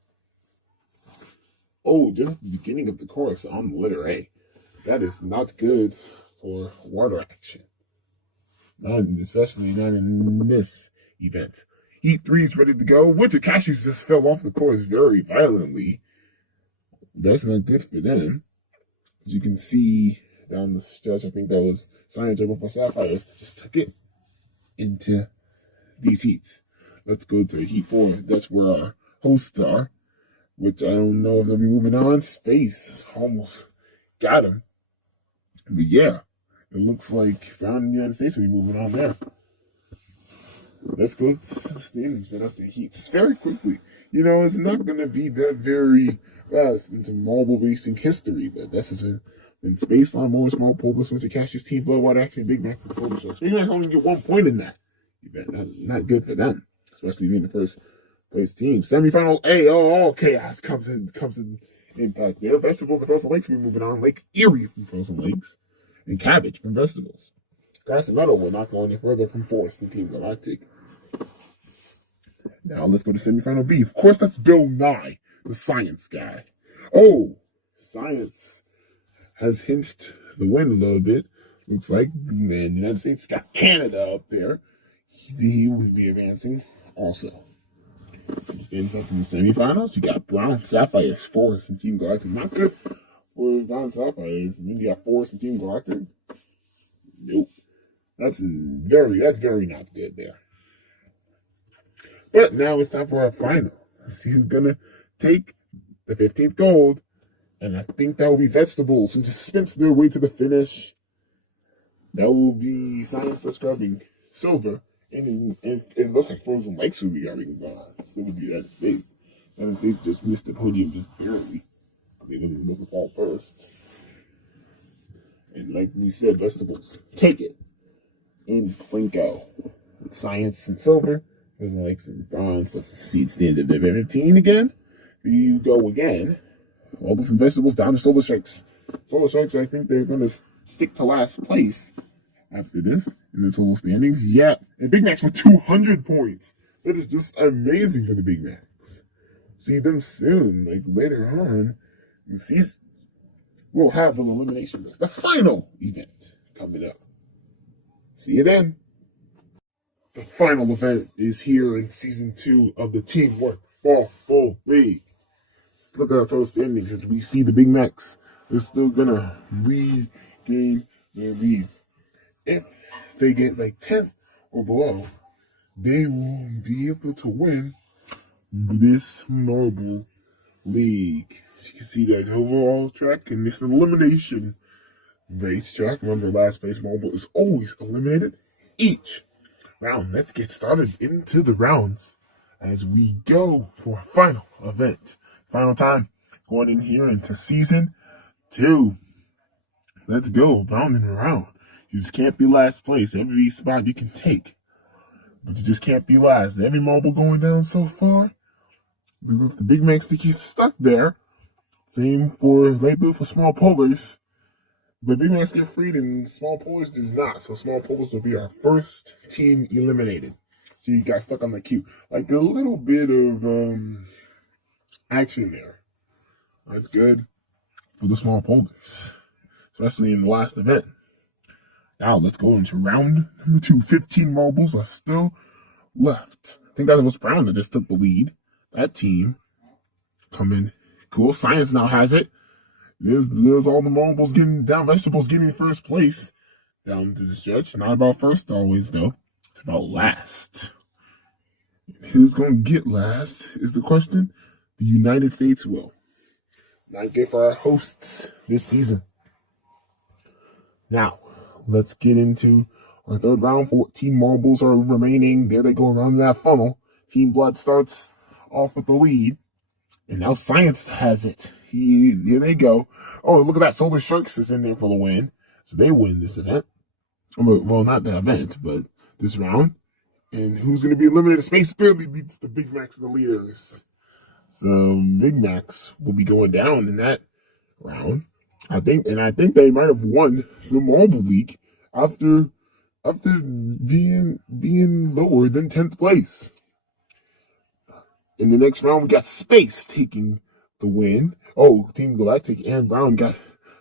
Oh, just at the beginning of the course on the letter A. That is not good for Water Action. Especially not in this event. Heat 3 is ready to go. Winter Cashews just fell off the course very violently. That's not good for them. As you can see down the stretch, I think that was Science Jungle for Sapphires that just took it into these heats. Let's go to Heat 4. That's where our hosts are, which I don't know if they'll be moving on. Space almost got him. But yeah, it looks like Found in the United States will be moving on there. Let's go to the standings right after heats very quickly. You know, it's not going to be that very fast into marble racing history, but this is in Space Line, More Small Polar, Winter Cashews, Team Blood, Water Action, Big Max, and Silver Sharks. Big Max only get 1 point in that event. Not good for them, especially being the first place team. Semifinal A, all chaos comes in impact there. Vegetables and Frozen Lakes will be moving on. Lake Erie from Frozen Lakes, and Cabbage from Vegetables. Grass and Meadow will not go any further from Forest and Team Galactic. Now let's go to semifinal B. Of course, that's Bill Nye, the science guy. Oh, science has hinched the win a little bit. Looks like the United States got Canada up there. He will be advancing also. Stands up in the semifinals. You got Brown Sapphires, Forest, and Team Galactic. Not good for Brown Sapphires. And then you got Forest and Team Galactic. Nope. That's very not good there. But now it's time for our final. Let's see who's gonna take the 15th gold. And I think that will be Vegetables, who just spins their way to the finish. That will be Science for Scrubbing Silver. And it looks like Frozen Lakes will be having gone. Still would be United States. United States just missed the podium just barely. They wasn't supposed to fall first. And like we said, Vegetables, take it. In Plinko. With Science and Silver. Frozen Lakes and bronze. Let's see it stand at the 15 again. Here you go again. All different Vegetables down to Solar Sharks. Solar Sharks, I think they're going to stick to last place after this in the total standings. Yeah, and Big Max with 200 points. That is just amazing for the Big Max. See them soon, like later on. You see, we'll have an elimination list, the final event coming up. See you then. The final event is here in season 2 of the Teamwork Marble League. Let's look at our total standings as we see the Big Macs is still gonna regain their lead. If they get like 10th or below, they will be able to win this Marble League. As you can see that overall track, and it's an elimination race track. Remember, last place Marble is always eliminated each round. Let's get started into the rounds as we go for a final event. Final time going in here into season 2. Let's go round and around. You just can't be last place. Every spot you can take, but you just can't be last. Every marble going down so far, the Big Macs to get stuck there. Same for Light Blue for Small Polars. But Big Macs get freed and Small Polars does not. So Small Polars will be our first team eliminated. So you got stuck on the queue. Like a little bit of action there. That's good for the Small Polars, especially in the last event. Now let's go into round number 2. 15 marbles are still left. I think that was Brown that just took the lead. That team coming. Cool. Science now has it. There's all the marbles getting down. Vegetables getting first place down to the stretch. Not about first always, though. It's about last. Who's going to get last is the question. The United States will. Not good for our hosts this season. Now, let's get into our third round. 14 marbles are remaining. There they go around that funnel. Team Blood starts off with the lead. And now Science has it. Here they go. Oh, look at that. Solar Sharks is in there for the win. So they win this event. Well, not the event, but this round. And who's going to be eliminated? Space barely beats the Big Macs and the leaders. So Big Macs will be going down in that round. I think they might have won the Marble League after being lower than 10th place. In the next round, we got Space taking the win. Oh, Team Galactic and Brown got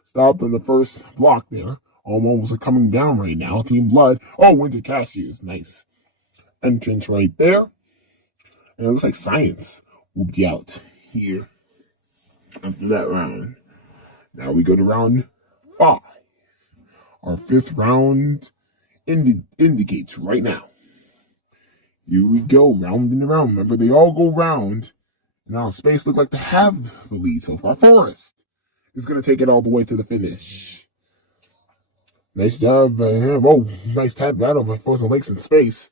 stopped on the first block there. All marbles are coming down right now. Team Blood. Oh, Winter Cashews. Nice entrance right there. And it looks like Science will be out here after that round. Now we go to round 5. Our 5th round indicates right now. Here we go, round and round. Remember, they all go round. Now, Space look like to have the lead so far. Forrest is going to take it all the way to the finish. Nice job by him. Oh, nice tap battle by Frozen Lakes in Space.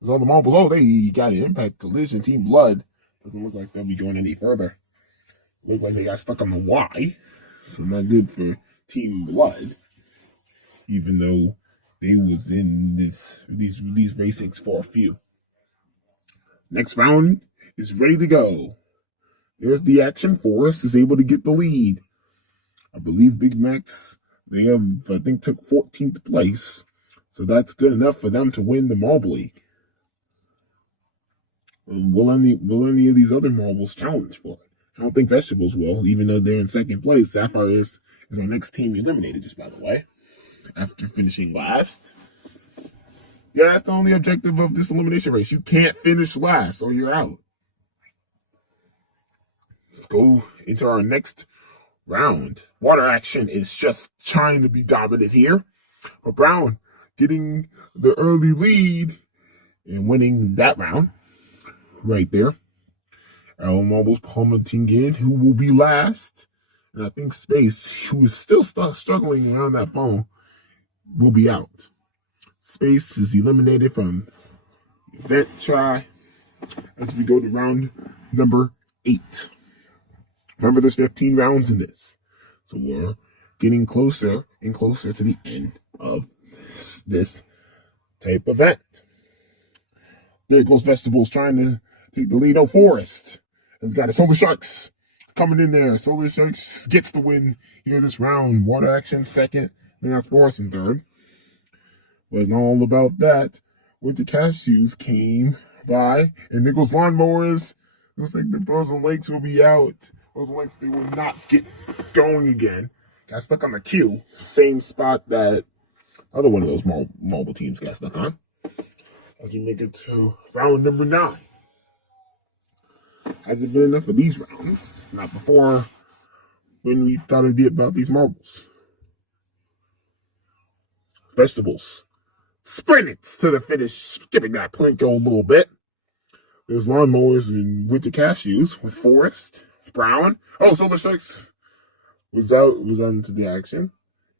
There's all the marbles. Oh, they got an impact collision. Team Blood doesn't look like they'll be going any further. Look like they got stuck on the Y. So not good for Team Blood. Even though they was in these racings for a few. Next round is ready to go. There's the action. Forrest is able to get the lead. I believe Big Macs, they have, I think, took 14th place. So that's good enough for them to win the Marble League. Will any of these other marbles challenge for it? I don't think Vegetables will, even though they're in 2nd place. Sapphire is our next team eliminated, just by the way, after finishing last. Yeah, that's the only objective of this elimination race. You can't finish last or you're out. Let's go into our next round. Water Action is just trying to be dominant here. But Brown getting the early lead and winning that round right there. Our marbles plummeting in. Who will be last? And I think Space, who is still struggling around that phone, will be out. Space is eliminated from event try as we go to round number 8. Remember, there's 15 rounds in this. So we're getting closer and closer to the end of this type event. There goes Vegetables trying to take the lead. Oh, Forrest has got it. Solar Sharks coming in there. Solar Sharks gets the win here this round. Water Action 2nd. Then that's Forrest in 3rd. Wasn't all about that. Winter Cashews came by, and there goes Lawnmowers. Looks like the Frozen Lakes will be out. Frozen Lakes, they will not get going again. Got stuck on the queue. Same spot that other one of those marble teams got stuck on. As we make it to round number 9. Has it been enough of these rounds? Not before when we thought it did about these marbles. Vegetables sprinted to the finish, skipping that Plinko a little bit. There's Lawnmowers and Winter Cashews with Forrest, Brown. Oh, Solar Sharks was into the action.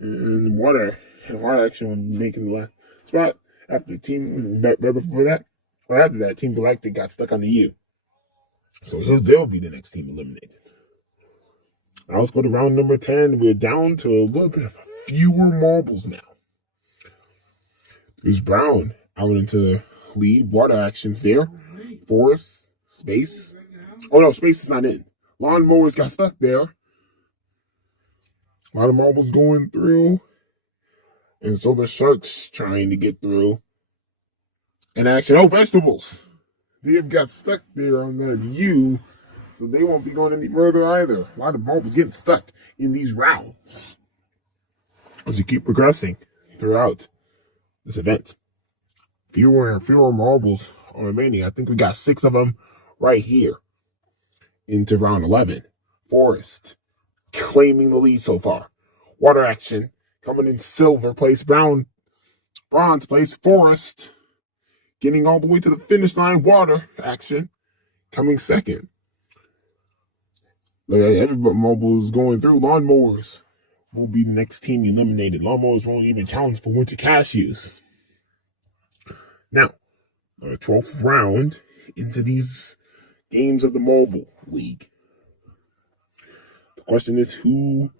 And Water Action was making the last spot after before that. Or after that, Team Galactic got stuck on the U. So they'll be the next team eliminated. Now let's go to round number 10. We're down to a little bit of fewer marbles now. There's Brown out into the lead. Water Action's there. Forest, Space. Oh no, Space is not in. Lawnmowers got stuck there. A lot of marbles going through. And so the Sharks trying to get through. And Action, oh, Vegetables. They have got stuck there on the U. So they won't be going any further either. A lot of marbles getting stuck in these rounds. As you keep progressing throughout this event. Fewer and fewer marbles are remaining. I think we got 6 of them right here into round 11. Forest claiming the lead so far. Water Action coming in silver place. Bronze place. Forest getting all the way to the finish line. Water Action coming second. Everybody marble is going through. Lawnmowers will be the next team eliminated. Lawnmowers won't even challenge for Winter Cashews. Now, 12th round into these games of the Marble League. The question is, who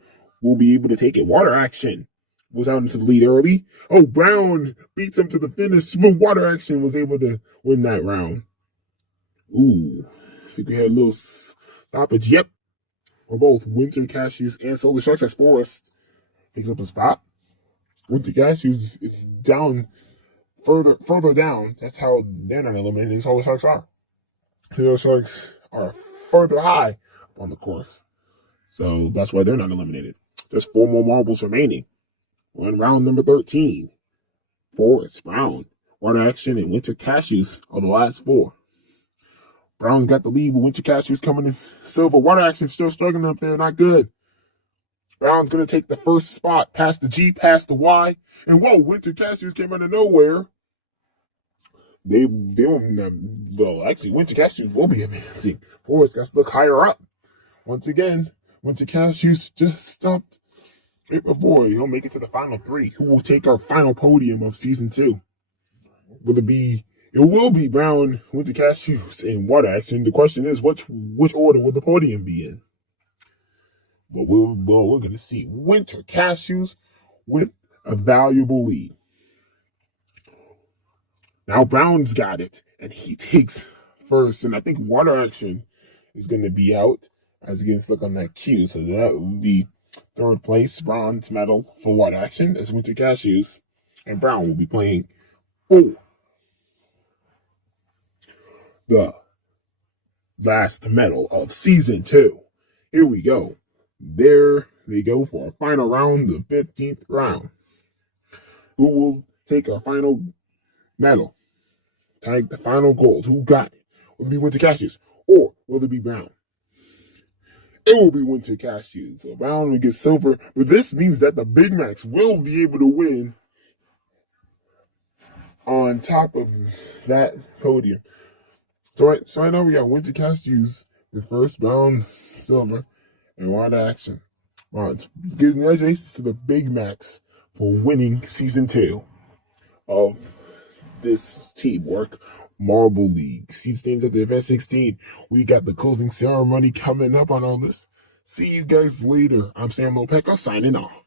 will be able to take it? Water Action was out into the lead early. Oh, Brown beats him to the finish, but Water Action was able to win that round. Ooh, I think we had a little stoppage. Yep. For both Winter Cashews and Solar Sharks as Forest picks up a spot. Winter Cashews is down further down. That's how they're not eliminated. Solar Sharks are. Solar Sharks are further high on the course. So that's why they're not eliminated. There's 4 more marbles remaining. We're in round number 13. Forest, Brown, Water Action, and Winter Cashews are the last 4. Brown's got the lead, but Winter Cashews coming in silver. Water Action still struggling up there, not good. Brown's going to take the first spot, past the G, past the Y. And whoa, Winter Cashews came out of nowhere. Actually, Winter Cashews will be advancing. Forest got to look higher up. Once again, Winter Cashews just stopped right before. He'll make it to the final 3. Who will take our final podium of season 2? It will be Brown, Winter Cashews, and Water Action. The question is, which order will the podium be in? But we're going to see Winter Cashews with a valuable lead. Now Brown's got it, and he takes first. And I think Water Action is going to be out as he gets stuck on that cue. So that will be 3rd place, bronze medal for Water Action as Winter Cashews. And Brown will be playing for the last medal of season 2. Here we go. There they go for our final round, the 15th round. Who will take our final medal? Take the final gold. Who got it? Will it be Winter Cashews or will it be Brown? It will be Winter Cashews. So Brown will get silver, but this means that the Big Macs will be able to win on top of that podium. So right now we got Winter Cashews with first, Brown, silver, and Water Action bronze. Congratulations to the Big Macs for winning season 2 of this Teamwork Marble League. Seed stands at the event 16. We got the closing ceremony coming up on all this. See you guys later. I'm Sam Lopeka signing off.